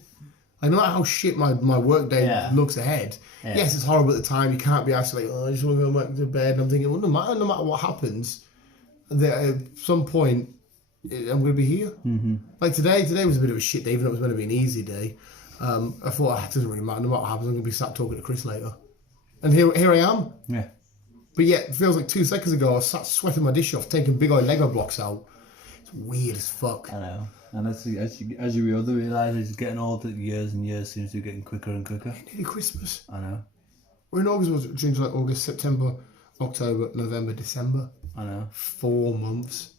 Like no matter how shit my work day looks ahead. Yeah. Yes, it's horrible at the time. You can't be actually like, oh, I just want to go back to bed. And I'm thinking, well, no matter what happens, at some point I'm going to be here. Mm-hmm. Like today was a bit of a shit day, even though it was meant to be an easy day. I thought it doesn't really matter. No matter what happens, I'm going to be sat talking to Chris later, and here I am. Yeah. But yet, it feels like 2 seconds ago I was sat sweating my dish off, taking big old Lego blocks out. It's weird as fuck. I know. And as you other realise, it's getting older, years and years seems to be getting quicker and quicker. Nearly Christmas. I know. We're in August, June, July, August, September, October, November, December. I know. 4 months.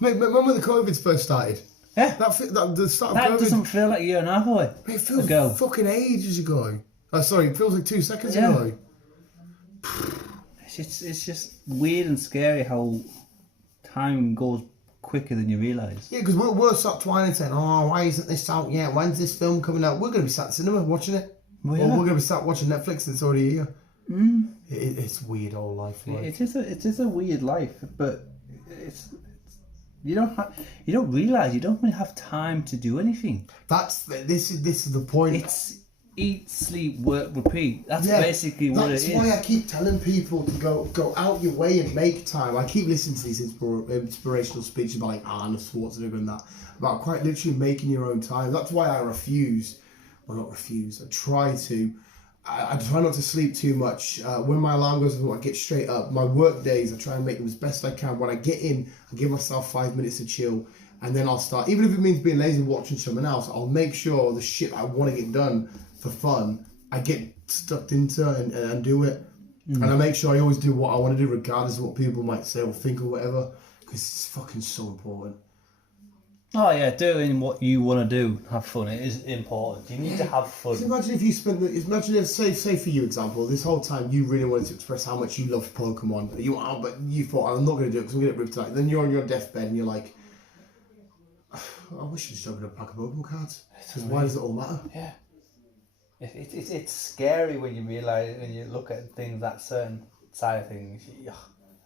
Mate, remember when the COVID first started? Yeah. The start of that COVID. doesn't feel like a year and a half away. Mate, it feels fucking ages ago. Oh, sorry, it feels like 2 seconds ago. It's just weird and scary how time goes quicker than you realise. Yeah, because we're sat twining saying, oh, why isn't this out yet? When's this film coming out? We're going to be sat in the cinema watching it. Or we're going to be sat watching Netflix and it's already here. Mm. It's weird old life. Like. It is a weird life, but it's you don't realise you don't really have time to do anything. This is the point. It's eat, sleep, work, repeat. That's basically what it is. That's why I keep telling people to go out your way and make time. I keep listening to these inspirational speeches about like Arnold Schwarzenegger and that, about quite literally making your own time. That's why I refuse. Well, not refuse. I try not to sleep too much. When my alarm goes off, I get straight up. My work days, I try and make them as best I can. When I get in, I give myself 5 minutes to chill, and then I'll start. Even if it means being lazy and watching someone else, I'll make sure the shit I want to get done for fun, I get stuck into and do it. Mm. And I make sure I always do what I want to do, regardless of what people might say or think or whatever, because it's fucking so important. Oh yeah, doing what you want to do, have fun. It is important. You need to have fun. Just imagine if you spent say for you example, this whole time you really wanted to express how much you loved Pokemon. But you thought, I'm not going to do it because I'm going to get ripped tonight. Then you're on your deathbed and you're like, I wish I'd just opened a pack of Pokemon cards. Because why does it all matter? Yeah. It's scary when you realise, when you look at things, that certain side of things.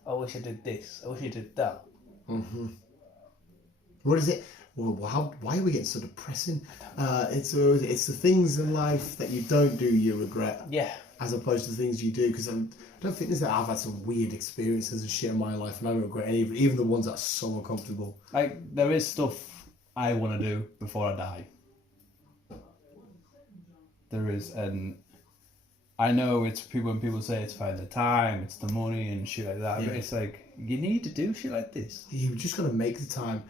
I wish I did this. I wish I did that. Mm-hmm. What is it? Well, why are we getting so depressing? It's the things in life that you don't do you regret. Yeah. As opposed to the things you do, because I don't think I've had some weird experiences and shit in my life, and I don't regret any of it, even the ones that are so uncomfortable. Like there is stuff I want to do before I die. There is, and I know it's when people say it's find the time, it's the money and shit like that, but it's like, you need to do shit like this. You've just got to make the time.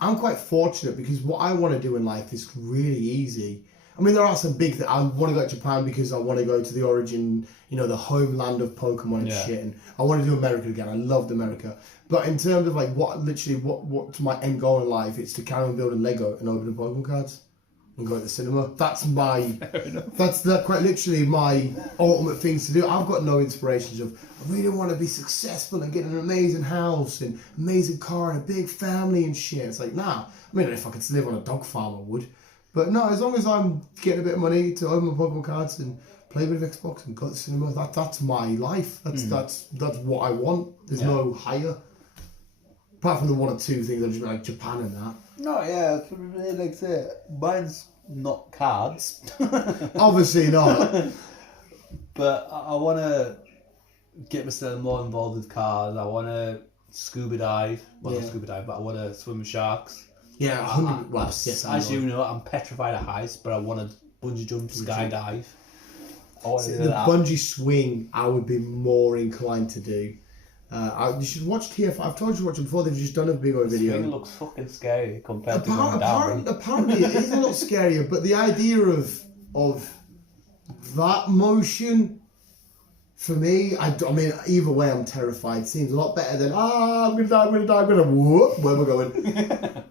I'm quite fortunate because what I want to do in life is really easy. I mean, there are some big things. I want to go to Japan because I want to go to the origin, the homeland of Pokemon and shit. And I want to do America again. I loved America. But in terms of like what's my end goal in life, it's to carry on building Lego and opening Pokemon cards and go to the cinema. That's quite literally my ultimate things to do. I've got no inspirations of, I really want to be successful and get an amazing house and amazing car and a big family and shit. It's like, nah. I mean, if I could live on a dog farm, I would. But no, as long as I'm getting a bit of money to open my Pokemon cards and play a bit of Xbox and go to the cinema, that's my life. That's what I want. There's no higher. Apart from the one or two things, I've just been like Japan and that. No, yeah, like I say, mine's not cards. Obviously not. But I want to get myself more involved with cars. I want to scuba dive. Well, not scuba dive, but I want to swim with sharks. Yeah, as you know, I'm petrified of heights, but I want to bungee jump, skydive. The bungee swing, I would be more inclined to do. You should watch TF. I've told you to watch it before. They've just done a big old video. The swing looks fucking scary compared to going down. Apparently, it is a lot scarier. But the idea of that motion, for me, I mean, either way, I'm terrified. It seems a lot better than I'm gonna die. Whoop, where we're going.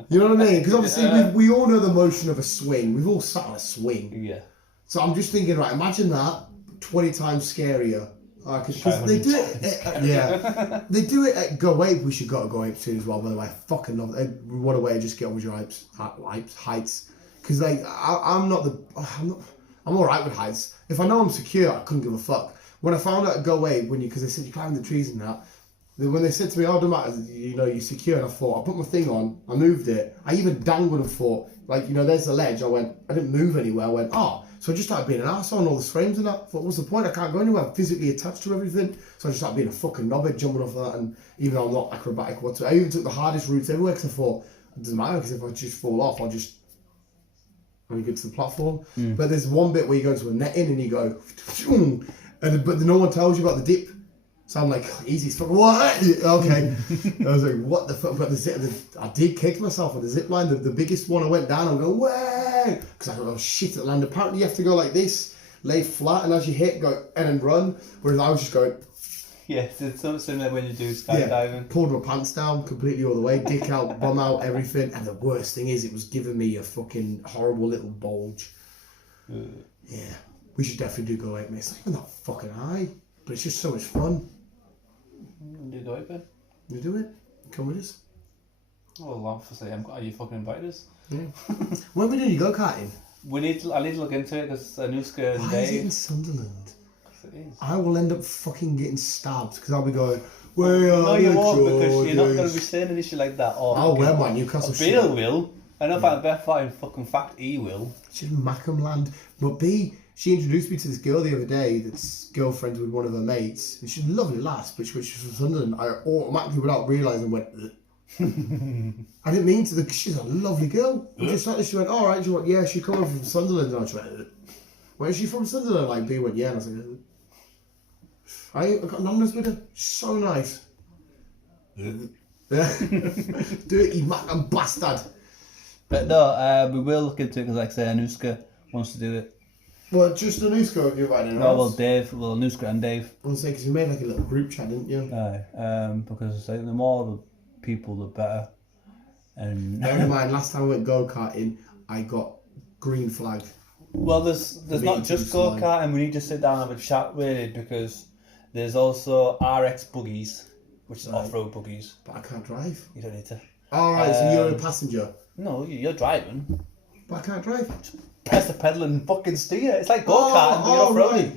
You know what I mean? Because obviously we all know the motion of a swing. We've all sat on a swing. Yeah. So I'm just thinking, right? Imagine that 20 times scarier. Because they do it, they do it at Go Ape. We should go to Go Ape soon as well. By the way, I fucking love it. What a way to just get on with your heights. Because I'm all right with heights. If I know I'm secure, I couldn't give a fuck. When I found out at Go Ape, because they said you climb the trees and that, when they said to me, "Oh, don't matter, you're secure," and I thought, I put my thing on, I moved it, I even dangled and thought, there's the ledge. I didn't move anywhere. I went, so I just started being an arsehole on all the frames and that. I thought, what's the point? I can't go anywhere. I'm physically attached to everything. So I just started being a fucking knobhead, jumping off of that. And even though I'm not acrobatic whatsoever, I even took the hardest routes everywhere because I thought, it doesn't matter because if I just fall off, I'll just get to the platform. But there's one bit where you go into a netting and you go, but no one tells you about the dip. So I'm like, easy as fuck. What? Okay. I was like, what the fuck? But I did kick myself on the zip line. The biggest one I went down, I'm going, way! Because I thought, oh shit, at land. Apparently you have to go like this, lay flat, and as you hit, go and then run. Whereas I was just going. Yeah, it's something similar when you do skydiving. Pulled my pants down completely all the way, dick out, bum out, everything. And the worst thing is, it was giving me a fucking horrible little bulge. Yeah. We should definitely do Go Ape, mate. It's not even that fucking high, but it's just so much fun. Do Go Ape then? You do it? Come with us. Well, obviously, are you fucking invited us? Yeah. When are we doing your go-karting? I need to look into it because Anuska and Why Dave. is it in Sunderland? It is. I will end up fucking getting stabbed because I'll be going, no, you won't because you're not going to be saying an issue like that. I'll wear my Newcastle shirt. Bill will. I know if Beth in fucking fact he will. She's Mackham land. But she introduced me to this girl the other day that's girlfriend with one of her mates. And she's a lovely lass, but she was from Sunderland. I automatically, without realising, went, I didn't mean to, she's a lovely girl. And just like this, she went, alright, she went, yeah, she's coming from Sunderland. And I just went, where is she from Sunderland? Like, B went, yeah. And I was like, I got numbers with her. So nice. Do it, you Mackham bastard. But no, we will look into it because, like I say, Anuska wants to do it. Well, just Anuska you're inviting, right? Oh, well, Dave, Anuska and Dave. I was saying, because you made like a little group chat, didn't you? Aye, because like, the more the people, the better. And never mind, last time I went go-karting, I got green flag. Well, there's not just go-karting, we need to sit down and have a chat really because there's also RX buggies, which is off-road buggies. But I can't drive. You don't need to. Alright, so you're a passenger. No, you're driving. But I can't drive. Press the pedal and fucking steer. It's like go-karting, but you're off-road. Right.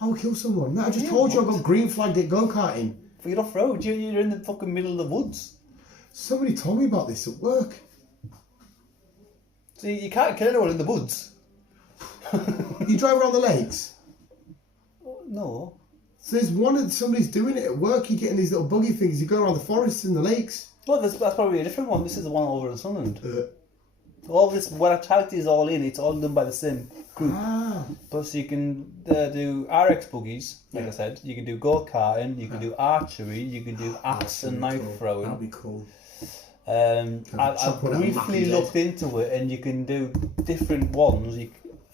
I will kill someone. No, I just told you I got green flagged at go-karting. But you're off-road, you're in the fucking middle of the woods. Somebody told me about this at work. So you can't kill anyone in the woods. You drive around the lakes? No. So there's somebody's doing it at work. You're getting these little buggy things. You go around the forests and the lakes. Well, that's probably a different one. This is the one over in Sunderland. All this, what I tagged is all in. It's all done by the same group. Plus, you can do RX buggies, like I said. You can do go-karting. You can do archery. You can do axe and knife throwing. That'd be cool. I briefly looked into it, and you can do different ones.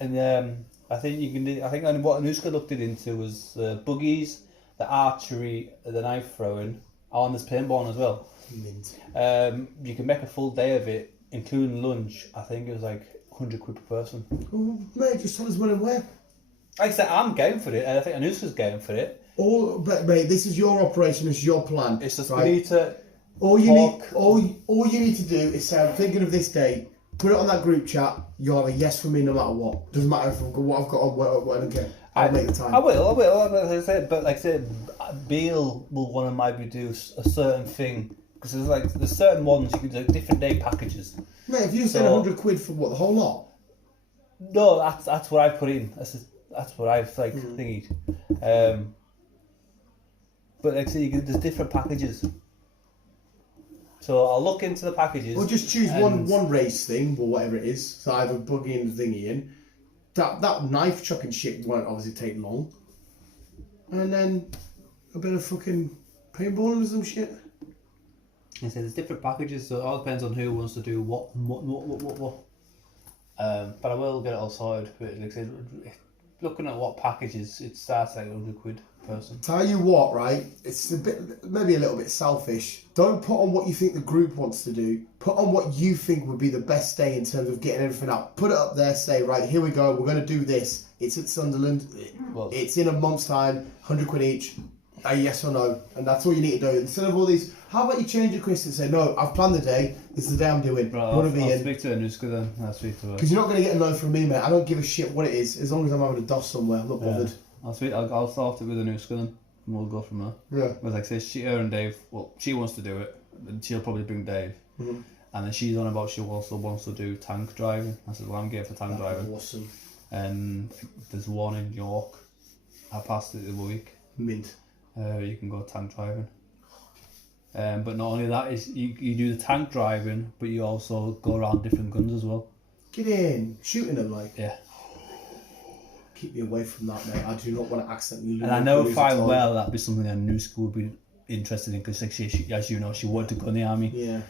I think you can do. I think what Anushka looked it into was the buggies, the archery, the knife throwing. Oh, and there's paintball as well. Mint. You can make a full day of it, including lunch. I think it was like £100 per person. Oh, mate, just tell us when and where. Like I said, I'm going for it, and I think Anushka's going for it. But mate, this is your operation. This is your plan. It's just right? we need to. All you need to do is say, I'm thinking of this date. Put it on that group chat. You'll have a yes from me no matter what. Doesn't matter if what I've got on, what I don't care. I'll make the time. I will. Like I said, Beale will want to maybe do a certain thing because there's certain ones you can do different day packages. Mate, if you spend £100 for what, the whole lot? No, that's what I put in. That's what I've thingied. But like I say, there's different packages. So I'll look into the packages. Or just choose one race thing or whatever it is. So either buggy and thingy in. That knife chucking shit won't obviously take long. And then a bit of fucking paintballing or some shit. I said there's different packages, so it all depends on who wants to do what. But I will get it all sorted. But like I said, looking at what packages, it starts like £100 per person. Tell you what, right? It's maybe a little bit selfish. Don't put on what you think the group wants to do. Put on what you think would be the best day in terms of getting everything out. Put it up there. Say, right, here we go. We're going to do this. It's at Sunderland. It's in a month's time. £100 each. Yes or no, and that's all you need to do. Instead of all these, how about you change it, Chris, and say, no, I've planned the day. This is the day I'm doing. Right, I'll speak to Anushka then. I'll speak to her. Because you're not going to get a no from me, mate. I don't give a shit what it is, as long as I'm having a DOS somewhere. I'm not bothered. I'll start it with Anushka then, and we'll go from there. Yeah. But like I say, her and Dave, she wants to do it, and she'll probably bring Dave. Mm-hmm. And then she's on about she also wants to do tank driving. I said, well, I'm getting for tank driving. Awesome. And there's one in York. I passed it the other week. Mint. You can go tank driving. But not only that, is you do the tank driving, but you also go around different guns as well. Get in, shooting them like. Yeah. Keep me away from that, mate. I do not want to accidentally lose. And I know fine well that'd be something that Anushka would be interested in because, like, she, as you know, she wanted to go in the army. Yeah.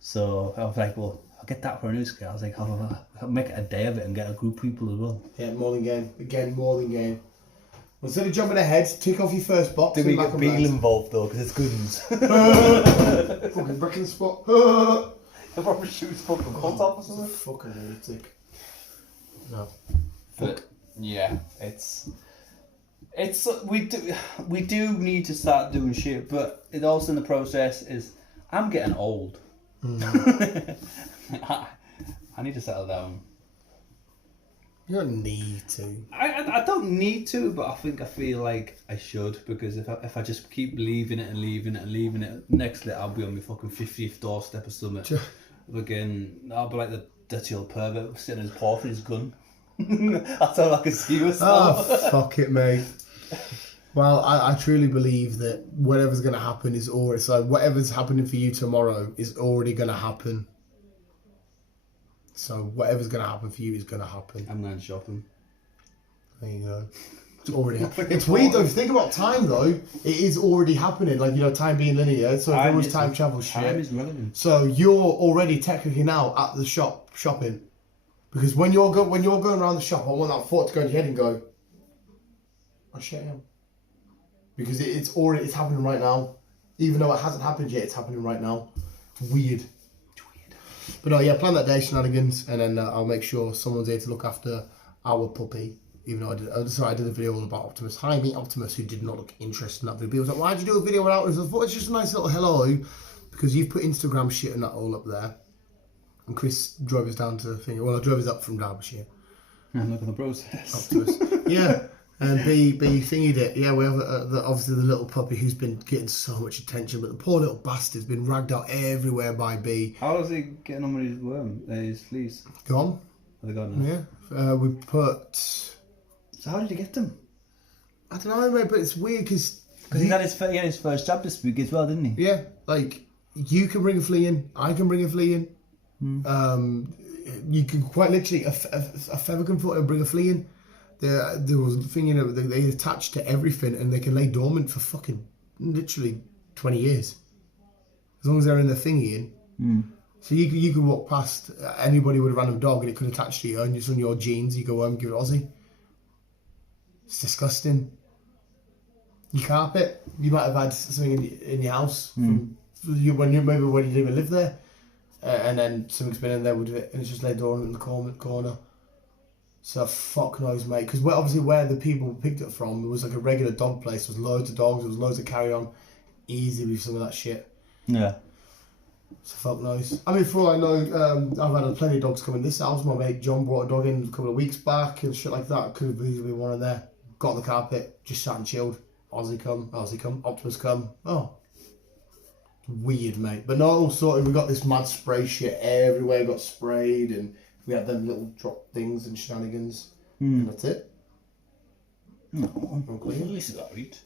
So I was like, well, I'll get that for Anushka. I was like, I'll make it a day of it and get a group of people as well. Yeah, more than game. Again, more than game. Well, instead of jumping ahead, tick off your first box. Do we get Beale involved though? Because it's guns. Fucking brick in the spot. The proper shoots fucking cut off or something. Fucking lunatic. No. But yeah, it's we do need to start doing shit, but it also in the process is I'm getting old. I need to settle down. You don't need to. I don't need to, but I feel like I should, because if I just keep leaving it, next I'll be on my fucking 50th doorstep or something. Again, I'll be like the dirty old pervert sitting in his paw for his gun. That's all I can see myself. Oh, fuck it, mate. Well, I truly believe that whatever's going to happen is already... So whatever's happening for you tomorrow is already going to happen. So whatever's going to happen for you is going to happen. I'm going shopping. There you go. It's already happening. It's weird though. If you think about time though, it is already happening. Like, you know, time being linear. So if it was time travel shit. Time is relevant. So you're already technically now at the shop shopping. Because when you're going around the shop, I want that thought to go in your head and go, oh shit, I am. Because it's happening right now. Even though it hasn't happened yet, it's happening right now. It's weird. But no, yeah, plan that day, shenanigans, and then I'll make sure someone's here to look after our puppy. Even though I did a video all about Optimus. Hi, meet Optimus, who did not look interested in that video. He was like, why'd you do a video without us? I thought it's just a nice little hello, because you've put Instagram shit and that all up there. And Chris drove us down to the thing. Well, I drove us up from Derbyshire. I'm not going to process. Optimus. Yeah. And B thingied it. Yeah, we have obviously the little puppy who's been getting so much attention, but the poor little bastard's been ragged out everywhere by B. How is he getting on with his worm? His fleas? Gone. Are they gone now? Yeah. We put... So how did he get them? I don't know, mate, but it's weird because he had his first job this week as well, didn't he? Yeah, like, you can bring a flea in, I can bring a flea in. You can quite literally, a feather can bring a flea in. There was a thing, you know, they attach to everything and they can lay dormant for fucking literally 20 years. As long as they're in the thingy in. So you could walk past anybody with a random dog and it could attach to you and it's on your jeans. You go home, give it Aussie. It's disgusting. Your carpet, you might have had something in your house when you didn't even live there, and then something's been in there with it and it's just laid down in the corner. So fuck knows, mate. Because obviously where the people picked it from, it was like a regular dog place. There was loads of dogs. There was loads of carry on. Easy with some of that shit. Yeah. So fuck knows. I mean, for all I know, I've had plenty of dogs come in this house. My mate John brought a dog in a couple of weeks back and shit like that. Could have easily been one in there. Got on the carpet, just sat and chilled. Aussie come, Optimus come. Oh. Weird, mate. But no, all sorted. We got this mad spray shit everywhere. Got sprayed and we had them little drop things and shenanigans. And that's it. No. This is alright.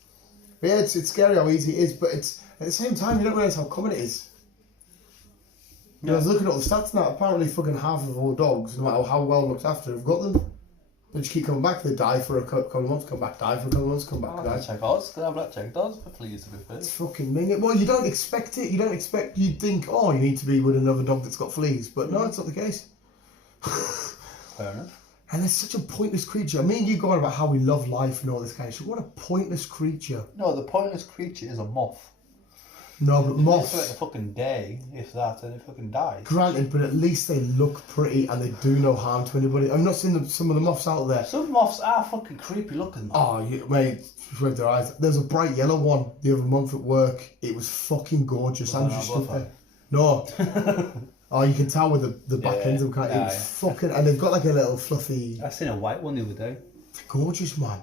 But yeah, it's scary how easy it is, but it's at the same time you don't realise how common it is. You know, I was looking at all the stats now. Apparently, fucking half of all dogs, no matter how well looked after, have got them. They just keep coming back. They die for a couple of months, come back, die for a couple of months, come back, die. Check odds. Could have that checked odds for fleas to be fair. It's fucking minging. Well, you don't expect it. You'd think, oh, you need to be with another dog that's got fleas, but no, it's not the case. Fair enough. And it's such a pointless creature. I mean, you go on about how we love life and all this kind of shit. What a pointless creature. No, the pointless creature is a moth. No, but moths. It's like a fucking day, if that, and it fucking dies. Granted, but at least they look pretty and they do no harm to anybody. I've not seen some of the moths out there. Some moths are fucking creepy looking. Oh, mate, with their eyes. There's a bright yellow one the other month at work. It was fucking gorgeous. And just stood there. No. Oh, you can tell with the back ends of it. It's fucking, and they've got like a little fluffy. I seen a white one the other day. It's gorgeous, man.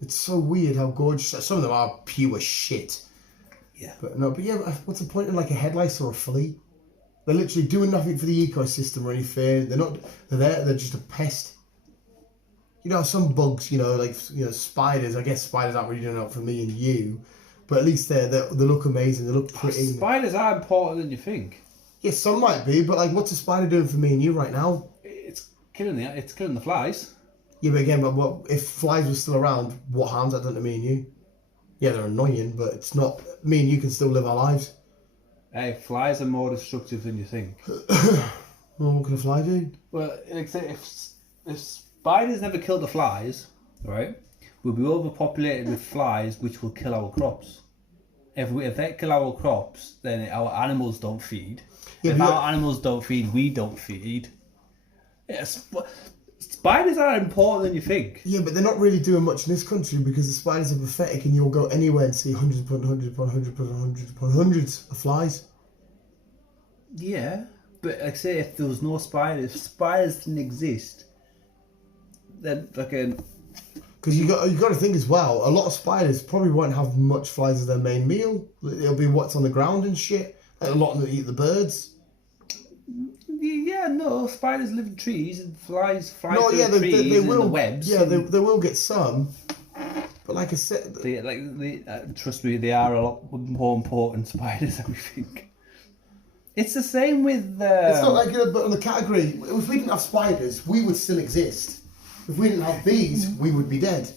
It's so weird how gorgeous. Some of them are pure shit. Yeah. But what's the point in like a head lice or a flea? They're literally doing nothing for the ecosystem or anything. They're there, they're just a pest. You know, some bugs, spiders, I guess spiders aren't really doing that for me and you, but at least they look amazing, they look pretty. Spiders are important than you think. Yeah, some might be, but like what's a spider doing for me and you right now? It's killing the flies. Yeah, but again, what if flies were still around, what harm's that done to me and you? Yeah, they're annoying, but it's not. Me and you can still live our lives. Hey, flies are more destructive than you think. Well, what can a fly do? Well, like say, if spiders never killed the flies, right, we'll be overpopulated with flies, which will kill our crops. If they kill our crops, then our animals don't feed. Yeah, if our animals don't feed, we don't feed. Yes. Spiders are important than you think. Yeah, but they're not really doing much in this country because the spiders are pathetic and you'll go anywhere and see hundreds upon hundreds upon hundreds upon hundreds upon hundreds of flies. Yeah, but like I say, if there was no spiders, if spiders didn't exist, then fucking... Because you got to think as well, a lot of spiders probably won't have much flies as their main meal. It'll be what's on the ground and shit. Like a lot of them eat the birds. Yeah, no, spiders live in trees and flies fly through the trees they will, and the webs. Yeah, they will get some. But like I said... trust me, they are a lot more important spiders than we think. It's the same with... It's not like, but on the category, if we didn't have spiders, we would still exist. If we didn't have bees, we would be dead.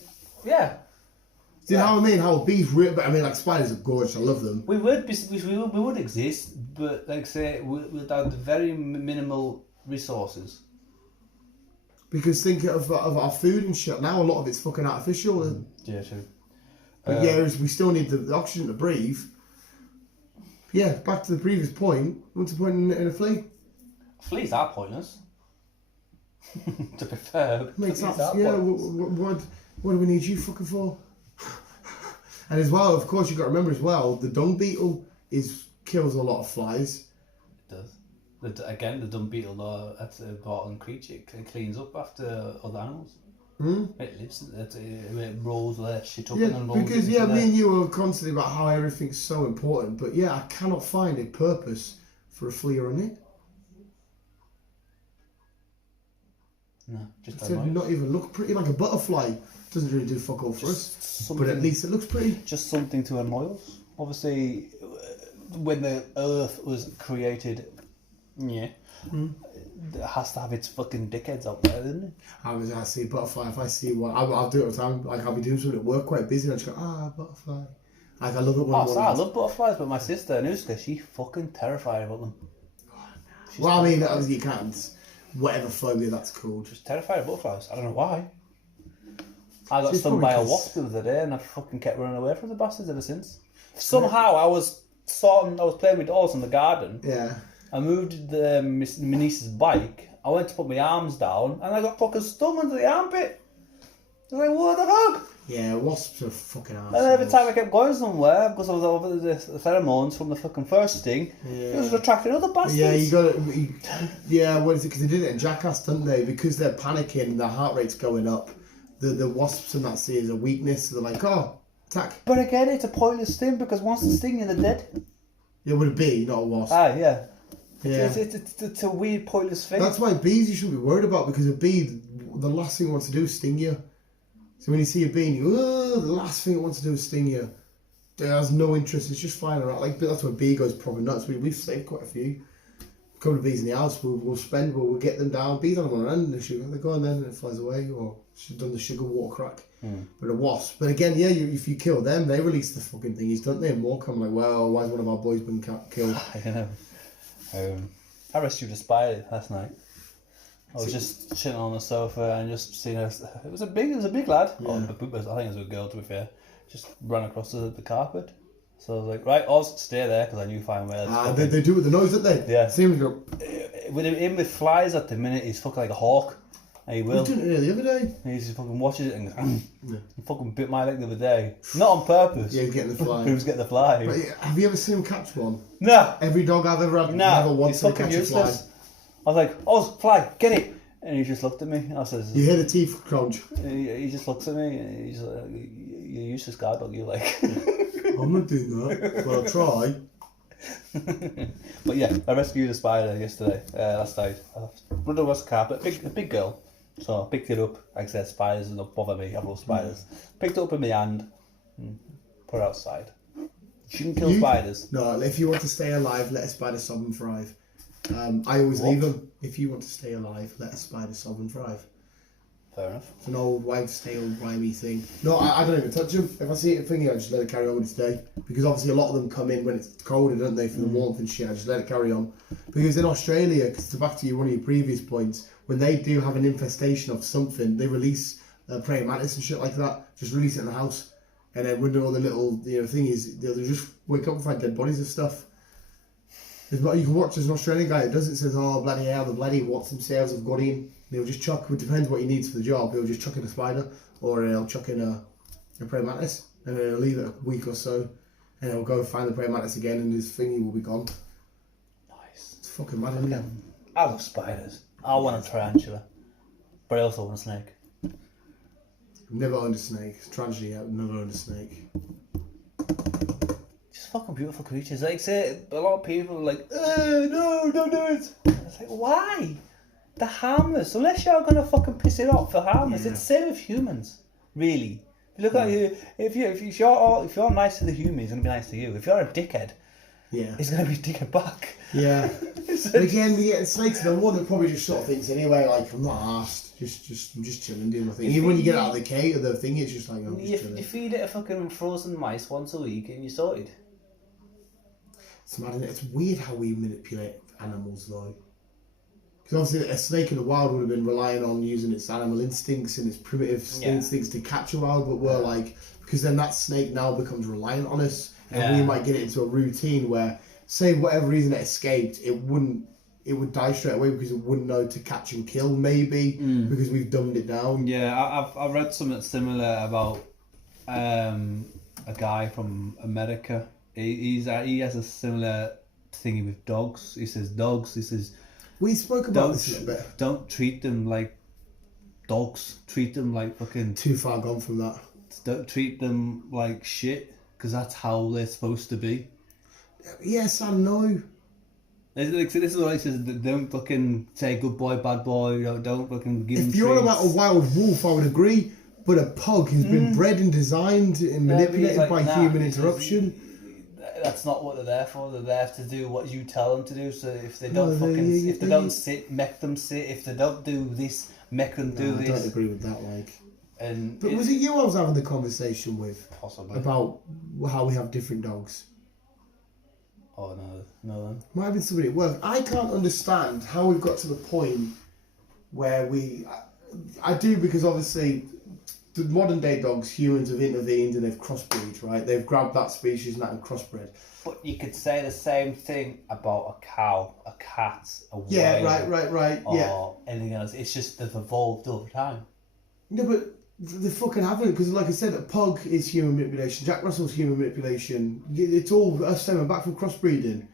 Yeah. Do you know what I mean? How bees... I mean, like, spiders are gorgeous. I love them. We would exist, but, like say, we'd have very minimal resources. Because think of our food and shit. Now a lot of it's fucking artificial. Yeah, true. But we still need the oxygen to breathe. Yeah, back to the previous point. What's the point in a flea? Fleas are pointless. To be fair. Makes sense. Yeah, what do we need you fucking for? And as well, of course, you've got to remember as well, the dung beetle kills a lot of flies. It does. Again, the dung beetle, though, that's an important creature. It cleans up after other animals. It lives, it rolls their shit up and rolls because, me and you were constantly about how everything's so important, but yeah, I cannot find a purpose for a flea or a nit. No, just not even look pretty. Like a butterfly doesn't really do fuck all for us, but at least it looks pretty. Just something to annoy us. Obviously, when the Earth was created, it has to have its fucking dickheads out there, doesn't it? I see a butterfly. If I see one, I'll do it all the time. Like I'll be doing something at work, quite busy, and I just go, butterfly. Like I love it when I love butterflies, but my sister Anuska, she's fucking terrified about them. Well, I mean, obviously you can't. Whatever phobia that's called. She's terrified of butterflies. I don't know why. I got She's stung by a probably wasp the other day, and I fucking kept running away from the bastards ever since. Somehow I was playing with dolls in the garden. Yeah. I moved my niece's bike. I went to put my arms down, and I got fucking stung under the armpit. I was like, what the fuck? Yeah, wasps are fucking arseholes. And every time I kept going somewhere, because I was over the pheromones from the fucking first sting, it was attracting other bastards. Yeah, you got it. Yeah, what is it? Because they did it in Jackass, didn't they? Because they're panicking, their heart rate's going up. The wasps in that sea is a weakness. So they're like, oh, attack. But again, it's a pointless thing because once they sting you, they're dead. It would be, not a wasp. Yeah. Yeah. It's a weird, pointless thing. That's why bees you shouldn't be worried about, because a bee, the last thing it wants to do is sting you. So when you see a bee, you go, the last thing it wants to do is sting you. It has no interest. It's just flying around. Like, that's why a bee goes probably nuts. We've saved quite a few. A couple of bees in the house. We'll get them down. Bees don't want to end the sugar. They go on then and it flies away. Or she's done the sugar water crack. But a wasp. But again, yeah, if you kill them, they release the fucking thingies, don't they? And more come like, well, why's one of our boys been killed? I know. I rescued a spider last night. I was just chilling on the sofa and just seeing it was a big lad. Yeah. I think it was a girl, to be fair. Just ran across the carpet. So I was like, right, Oz, stay there, because I knew fine where. They do it with the nose, don't they? Yeah. Seems go. With flies at the minute, he's fucking like a hawk. And he will. He was doing it the other day. And he just fucking watches it and goes, he fucking bit my leg the other day. Not on purpose. Yeah, he was getting the fly. He was getting the fly. But have you ever seen him catch one? No. Every dog I've ever had never once to catch useless. A fly. I was like, Oz, fly, get it. And he just looked at me. I says, you hear the teeth crunch. He just looks at me and he's like, you're a useless guy, dog, you like. I'm not doing that, but I'll try. But yeah, I rescued a spider last night. I run across the carpet, a big girl. So I picked it up. Like I said, spiders don't bother me. I love spiders. Picked it up in my hand and put it outside. You shouldn't kill spiders. No, if you want to stay alive, let a spider sob and thrive. I always leave them. If you want to stay alive, let a spider sob and thrive. Fair enough. It's an old wives' tale, rhymey thing. No, I don't even touch them. If I see it thingy, I just let it carry on with its day. Because obviously a lot of them come in when it's colder, don't they, for the warmth and shit. I just let it carry on. Because in Australia, because back to one of your previous points, when they do have an infestation of something, they release praying mantis and shit like that. Just release it in the house. And then when all the little thingies, they'll just wake up and find dead bodies and stuff. You can watch, there's an Australian guy that does it, says, oh, bloody hell, the bloody Watson sales have got in. He'll just chuck, it depends what he needs for the job, he'll just chuck in a spider, or he'll chuck in a praying mantis, and then he'll leave it a week or so, and he'll go find the praying mantis again, and his thingy will be gone. Nice. It's fucking mad, isn't it? I love spiders. I want a tarantula, but I also want a snake. I've never owned a snake. It's tragedy, I've never owned a snake. Fucking beautiful creatures. Like, say, a lot of people are like, no, don't do it. It's like, why? They're harmless. Unless you're gonna fucking piss it off, they're harmless. Yeah. It's the same with humans, really. If you look at you, if you're nice to the human, he's gonna be nice to you. If you're a dickhead, he's gonna be a dickhead back. Yeah. But again, snakes are the one that probably just sort of thinks anyway, like, I'm not arsed. I'm just chilling, doing my thing. Even when you get out of the cage or the thing, it's just like, I'm just chilling. You feed it a fucking frozen mice once a week and you're sorted. It's mad, isn't it? It's weird how we manipulate animals, though. Because obviously a snake in the wild would have been relying on using its animal instincts and its primitive instincts to catch a wild, but we're like, because then that snake now becomes reliant on us, and we might get it into a routine where, say, whatever reason it escaped, it would die straight away because it wouldn't know to catch and kill, maybe, because we've dumbed it down. Yeah, I've read something similar about a guy from America. He has a similar thingy with dogs. He says we spoke about this a little bit. Don't treat them like dogs. Treat them like fucking... Too far gone from that. Don't treat them like shit, because that's how they're supposed to be. Yes and no. This is what he says. Don't fucking say good boy, bad boy. Don't fucking give them treats. If you're about a wild wolf, I would agree. But a pug has been bred and designed and manipulated by human interruption. That's not what they're there for. They're there to do what you tell them to do. So if they don't if they don't sit, make them sit. If they don't do this, make them do this. I don't agree with that. But was it you I was having the conversation with? Possibly. About how we have different dogs. Oh no. Might have been somebody at work. I can't understand how we've got to the point where I do, because obviously the modern day dogs, humans have intervened and they've crossbreed, right? They've grabbed that species and that and crossbred. But you could say the same thing about a cow, a cat, a whale. Yeah, right. Or anything else. It's just they've evolved over time. No, but they fucking haven't, because like I said, a pug is human manipulation. Jack Russell's human manipulation. It's all us stemming back from crossbreeding.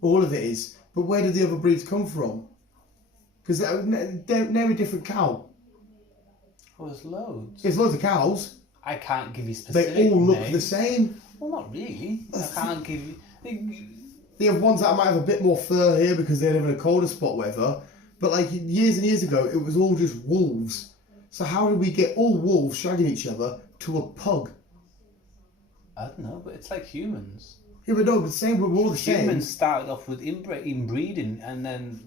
All of it is. But where did the other breeds come from? Because they're a different cow. Oh, there's loads. There's loads of cows. I can't give you specific They all look names. the same. Well, not really. I can't give you... They have ones that might have a bit more fur here because they live in a colder spot, whatever. But like years and years ago, it was all just wolves. So how did we get all wolves shagging each other to a pug? I don't know, but it's like humans. Yeah, but no, but we're all the same. Humans started off with inbreeding, and then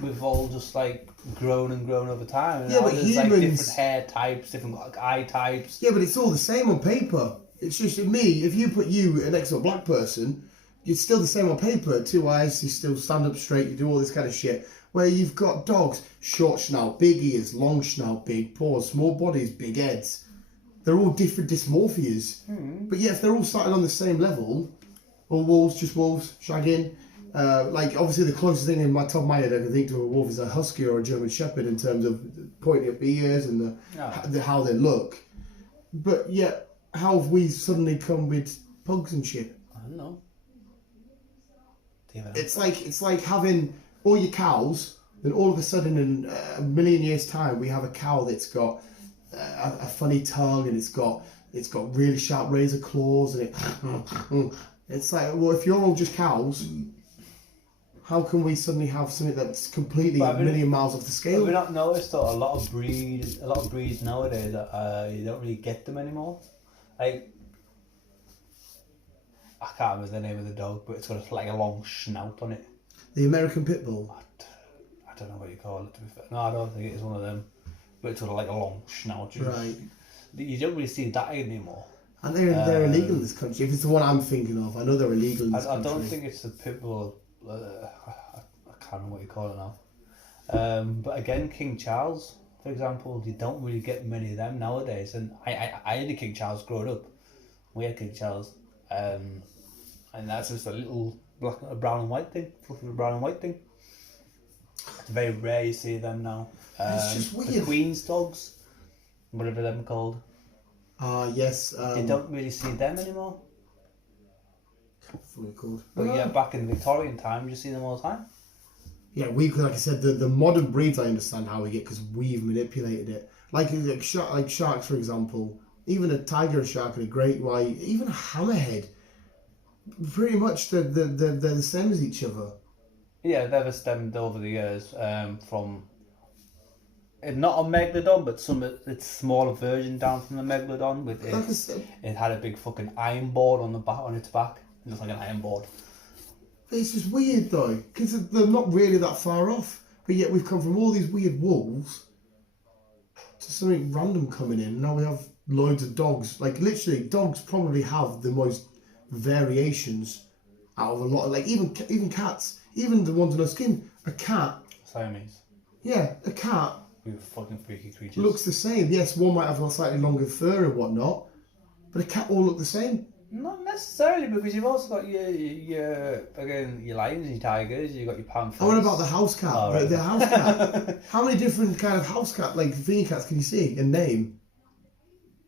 we've all just like grown over time. And Yeah, now but there's like humans- different hair types, different eye types. Yeah, but it's all the same on paper. It's just me. If you put you next to a black person, it's still the same on paper. 2 eyes, you still stand up straight, you do all this kind of shit. Where you've got dogs, short snout, big ears, long snout, big paws, small bodies, big heads. They're all different dysmorphias. But yeah, if they're all starting on the same level, all wolves, just wolves, shagging. Like, obviously the closest thing in my top of my head I can think to a wolf is a husky or a German shepherd in terms of pointing up ears and how they look. But yeah, how have we suddenly come with pugs and shit? I don't know. It's like having all your cows, then all of a sudden in a million years' time we have a cow that's got a funny tongue and it's got really sharp razor claws and it's like, well, if you're all just cows, how can we suddenly have something that's completely a million miles off the scale? Have we not noticed that a lot of breeds nowadays that you don't really get them anymore? Like, I can't remember the name of the dog, but it's got like a long snout on it. The American Pit Bull. I don't know what you call it, to be fair. No, I don't think it is one of them. But it's sort of like a long snout. Right. You don't really see that anymber. And they're illegal in this country. If it's the one I'm thinking of, I know they're illegal in this country. I don't think it's the pit bull. I can't remember what you call it now. But again, King Charles, for example, you don't really get many of them nowadays. And I had a King Charles growing up. We had King Charles. And that's just a little brown and white thing. Fluffy brown and white thing. It's very rare you see them now. It's just weird. The Queen's dogs, whatever them are called. Yes. You don't really see them anymore. Funny called. But yeah, back in the Victorian time, you see them all the time. Yeah, like I said, the modern breeds I understand how we get because we've manipulated it. Like sharks, for example. Even a tiger, a shark, and a great white, even a hammerhead. Pretty much they're the same as each other. Yeah, they've stemmed over the years from not a megalodon, but it's smaller version down from the megalodon. With it had a big fucking iron board on its back, just like an iron board. It's just weird though, because they're not really that far off. But yet we've come from all these weird wolves to something random coming in. And now we have loads of dogs. Like literally, dogs probably have the most variations out of a lot. Like even cats, even the ones with no skin. A cat. Siamese. Yeah, a cat. We're fucking freaky creatures. Looks the same. Yes, one might have a slightly longer fur and whatnot, but a cat all look the same. Not necessarily, because you've also got your lions, your tigers, you've got your panthers. Oh, what about the house cat? Oh, right. The house cat. How many different kind of house cat, like thingy cats, can you see and name?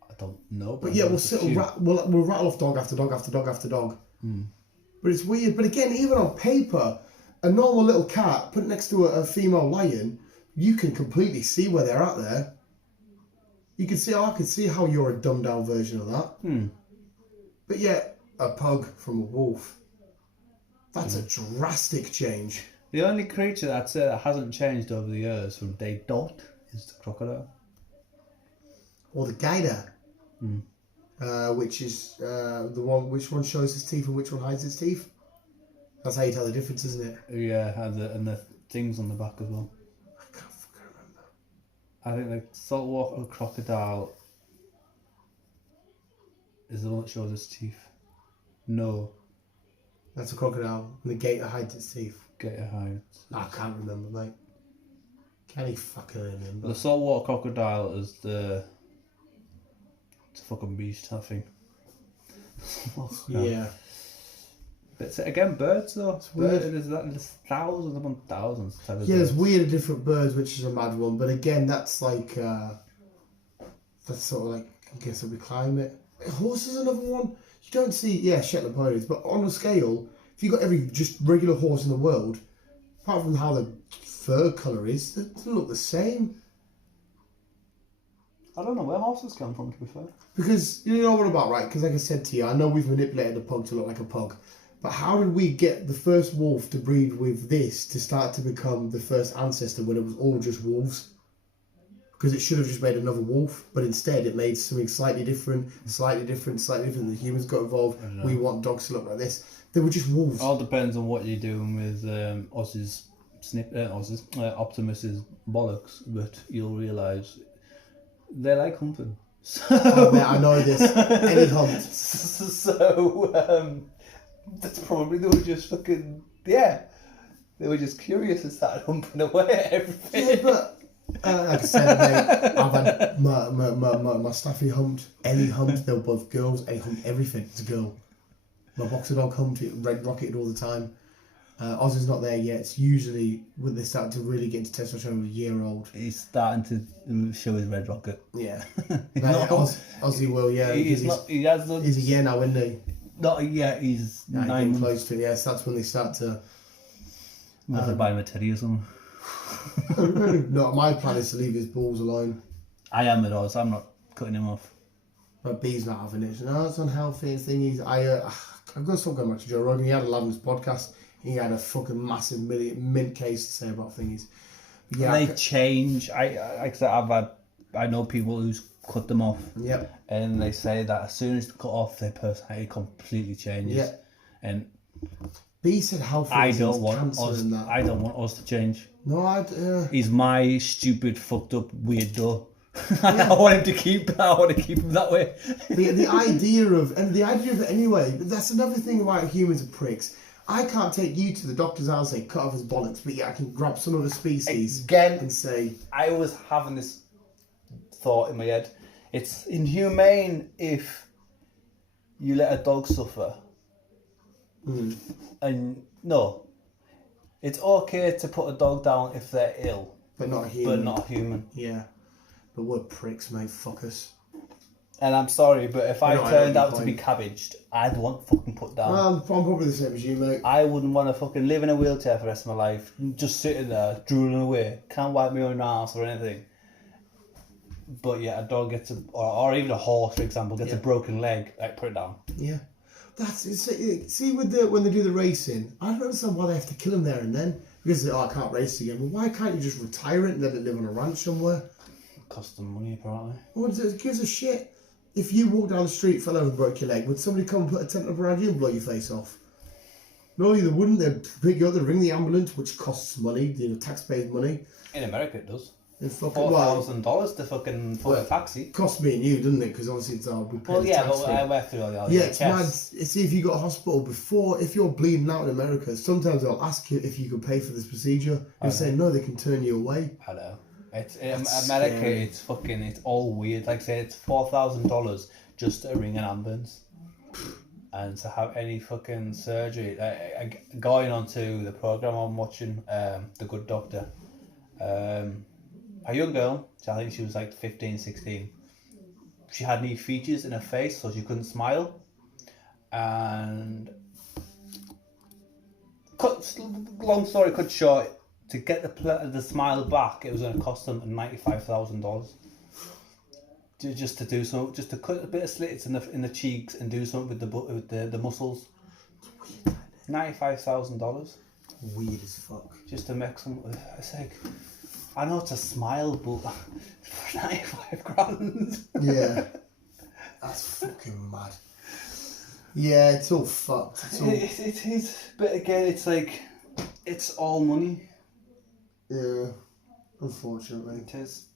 I don't know. But yeah, we'll rattle off dog after dog after dog after dog. But it's weird. But again, even on paper, a normal little cat put next to a female lion, you can completely see where they're at there. You can see, I can see how you're a dumbed down version of that. But yeah, a pug from a wolf. That's a drastic change. The only creature I'd say that hasn't changed over the years from day dot is the crocodile. Or the gator. Which is the one, which one shows its teeth and which one hides its teeth. That's how you tell the difference, isn't it? Yeah, and the things on the back as well. I can't fucking remember. I think the saltwater crocodile is the one that shows its teeth. No. That's a crocodile. And the gator hides its teeth. Gator hides. I can't remember, mate. Can he fucking remember? The saltwater crocodile is the... It's a fucking beast, I think. Yeah. But again, birds though. It's weird. There's thousands upon thousands. Yeah, there's weird different birds, which is a mad one. But again, that's like... that's sort of like, I guess it'll be climate. Horse is another one. You don't see, Shetland ponies, but on a scale, if you got every just regular horse in the world, apart from how the fur colour is, they look the same. I don't know where horses come from, to be fair. Because, you know what about, right? Because like I said to you, I know we've manipulated a pug to look like a pug, but how did we get the first wolf to breed with this to start to become the first ancestor when it was all just wolves? Because it should have just made another wolf, but instead it made something slightly different. The humans got involved. We want dogs to look like this. They were just wolves. All depends on what you're doing with Optimus's bollocks, but you'll realise they like humping. So... Oh, mate, I know this. Any hunt. So, that's probably, they were just fucking, they were just curious and started humping away at everything. Yeah, but... like I said, mate, I've had my staffy humped, Ellie humped, they were both girls, Ellie humped everything, it's a girl. My boxer dog humped, it red rocketed all the time. Ozzy's not there yet, it's usually when they start to really get into testosterone with a year old. He's starting to show his red rocket. Yeah. Ozzy will, yeah. He's a year now, isn't he? Not yet, he's 9 months. Close to it, yes, that's when they start to... Might have to buy him a teddy or something. No, my plan is to leave his balls alone. I am with Oz, I'm not cutting him off. But B's not having it. No, it's unhealthy and thingies. I've got to stop going back to Joe Rogan. He had a Lavin's podcast. He had a fucking massive mint case to say about thingies. Yeah, they change. I know people who's cut them off. Yep. And they say that as soon as they cut off, their personality completely changes. Yeah. And B said health I reasons, don't want cancer us. and that. I don't want us to change. No, He's my stupid, fucked up weirdo. I want him to keep. I want to keep him that way. the idea of it anyway. But that's another thing about humans are pricks. I can't take you to the doctor's house and say cut off his bollocks, but yeah, I can grab some other species again and say. I was having this thought in my head. It's inhumane if you let a dog suffer. And no, it's okay to put a dog down if they're ill, but not a human. But not a human. Yeah, but we're pricks, mate. Fuck us. And I'm sorry, but if I turned out to be cabbaged, I'd want fucking put down. Well, I'm probably the same as you, mate. I wouldn't want to fucking live in a wheelchair for the rest of my life, just sitting there drooling away, can't wipe my own arse or anything. But yeah, a dog gets or even a horse, for example, gets a broken leg. Like, put it down. Yeah. See when they do the racing, I don't understand why they have to kill him there and then, because I can't race again. Well, why can't you just retire it and let it live on a ranch somewhere? It costs them money, apparently. Well, it gives a shit. If you walk down the street, fell over and broke your leg, would somebody come and put a tent up around you and blow your face off? No, they wouldn't. They'd pick you up, they'd ring the ambulance, which costs money, taxpayers' money. In America, it does. $4,000 to fucking a taxi. Cost me and you, doesn't it? Because obviously it's we pay the tax but I went through all the other. Yeah, it's mad. See, if you got a hospital before, if you're bleeding out in America, sometimes they'll ask you if you can pay for this procedure. You'll say no, they can turn you away. I know. It's in America. Scary. It's all weird. Like I say, it's $4,000 just to ring an ambulance and to have any fucking surgery. Going on to the program I'm watching, The Good Doctor. A young girl, I think she was like 15, 16. She had any features in her face, so she couldn't smile. And long story cut short, to get the smile back, it was going to cost them $95,000. Just to cut a bit of slits in the cheeks and do something with the muscles. $95,000. Weird as fuck. Just to make some. It's like, I know it's a smile, but for 95 grand. Yeah. That's fucking mad. Yeah, it's all fucked. It is. But again, it's like, it's all money. Yeah. Unfortunately. It is.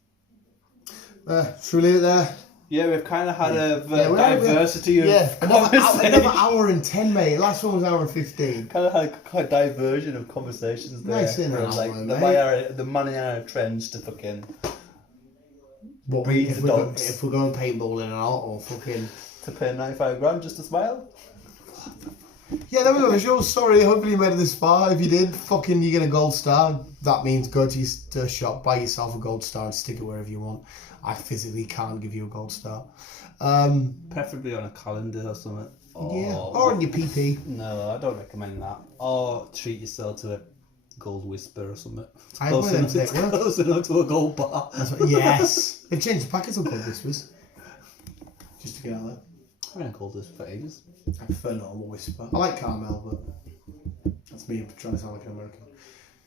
Should we leave it there? Yeah, we've kind of had a Yeah, diversity of another conversation. hour and 10, mate. Last one was hour and 15. Kind of had quite a diversion of conversations there. Nice in from, that like one, the Mariana Trench to fucking What breed if the dogs. if we're going paintballing or not, or fucking... To pay 95 grand just to smile. Yeah, there we go. It's your story. Hopefully you made it this far. If you did, fucking you get a gold star. That means go to a shop, buy yourself a gold star and stick it wherever you want. I physically can't give you a gold star. Preferably on a calendar or something. Yeah, or on your PP. No, I don't recommend that. Or treat yourself to a gold whisper or something. It's I close wouldn't enough, think, it's close enough to a gold bar. Yes. They've changed the packets on gold whispers. Just to get out there. I haven't called this for ages. I prefer normal whisper. I like caramel, but that's me trying to sound like an American.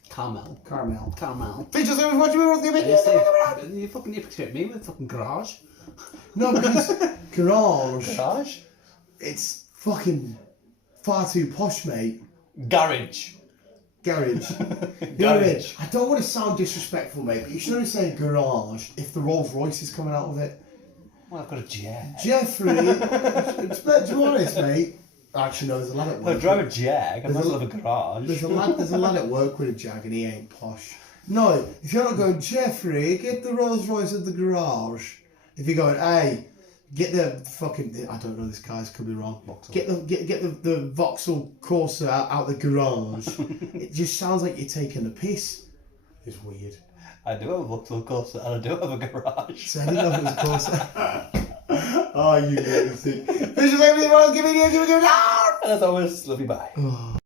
Caramel. Caramel. Features every watch me with the You fucking hypocrite me with fucking garage. No, because garage. Garage? It's fucking far too posh, mate. Garage. Garage. Garage. I don't want to sound disrespectful, mate, but you should only say garage if the Rolls Royce is coming out of it. Well, I've got a Jag. Jeffrey, to be honest, mate. Actually, no, there's a lad at work. I drive a Jag. I must have a garage. There's a lad at work with a Jag and he ain't posh. No, if you're not going, Jeffrey, get the Rolls Royce at the garage. If you're going, hey, get the fucking, I don't know this guy's, could be wrong. Vauxhall. Get the Vauxhall Corsa out the garage. It just sounds like you're taking a piss. It's weird. I do have a Vauxhall Corsa and I do have a garage. So I didn't know if it was a Corsa. Oh, you lunatic. Visual everything wrong, give me a down! And as always, love you, bye. Oh.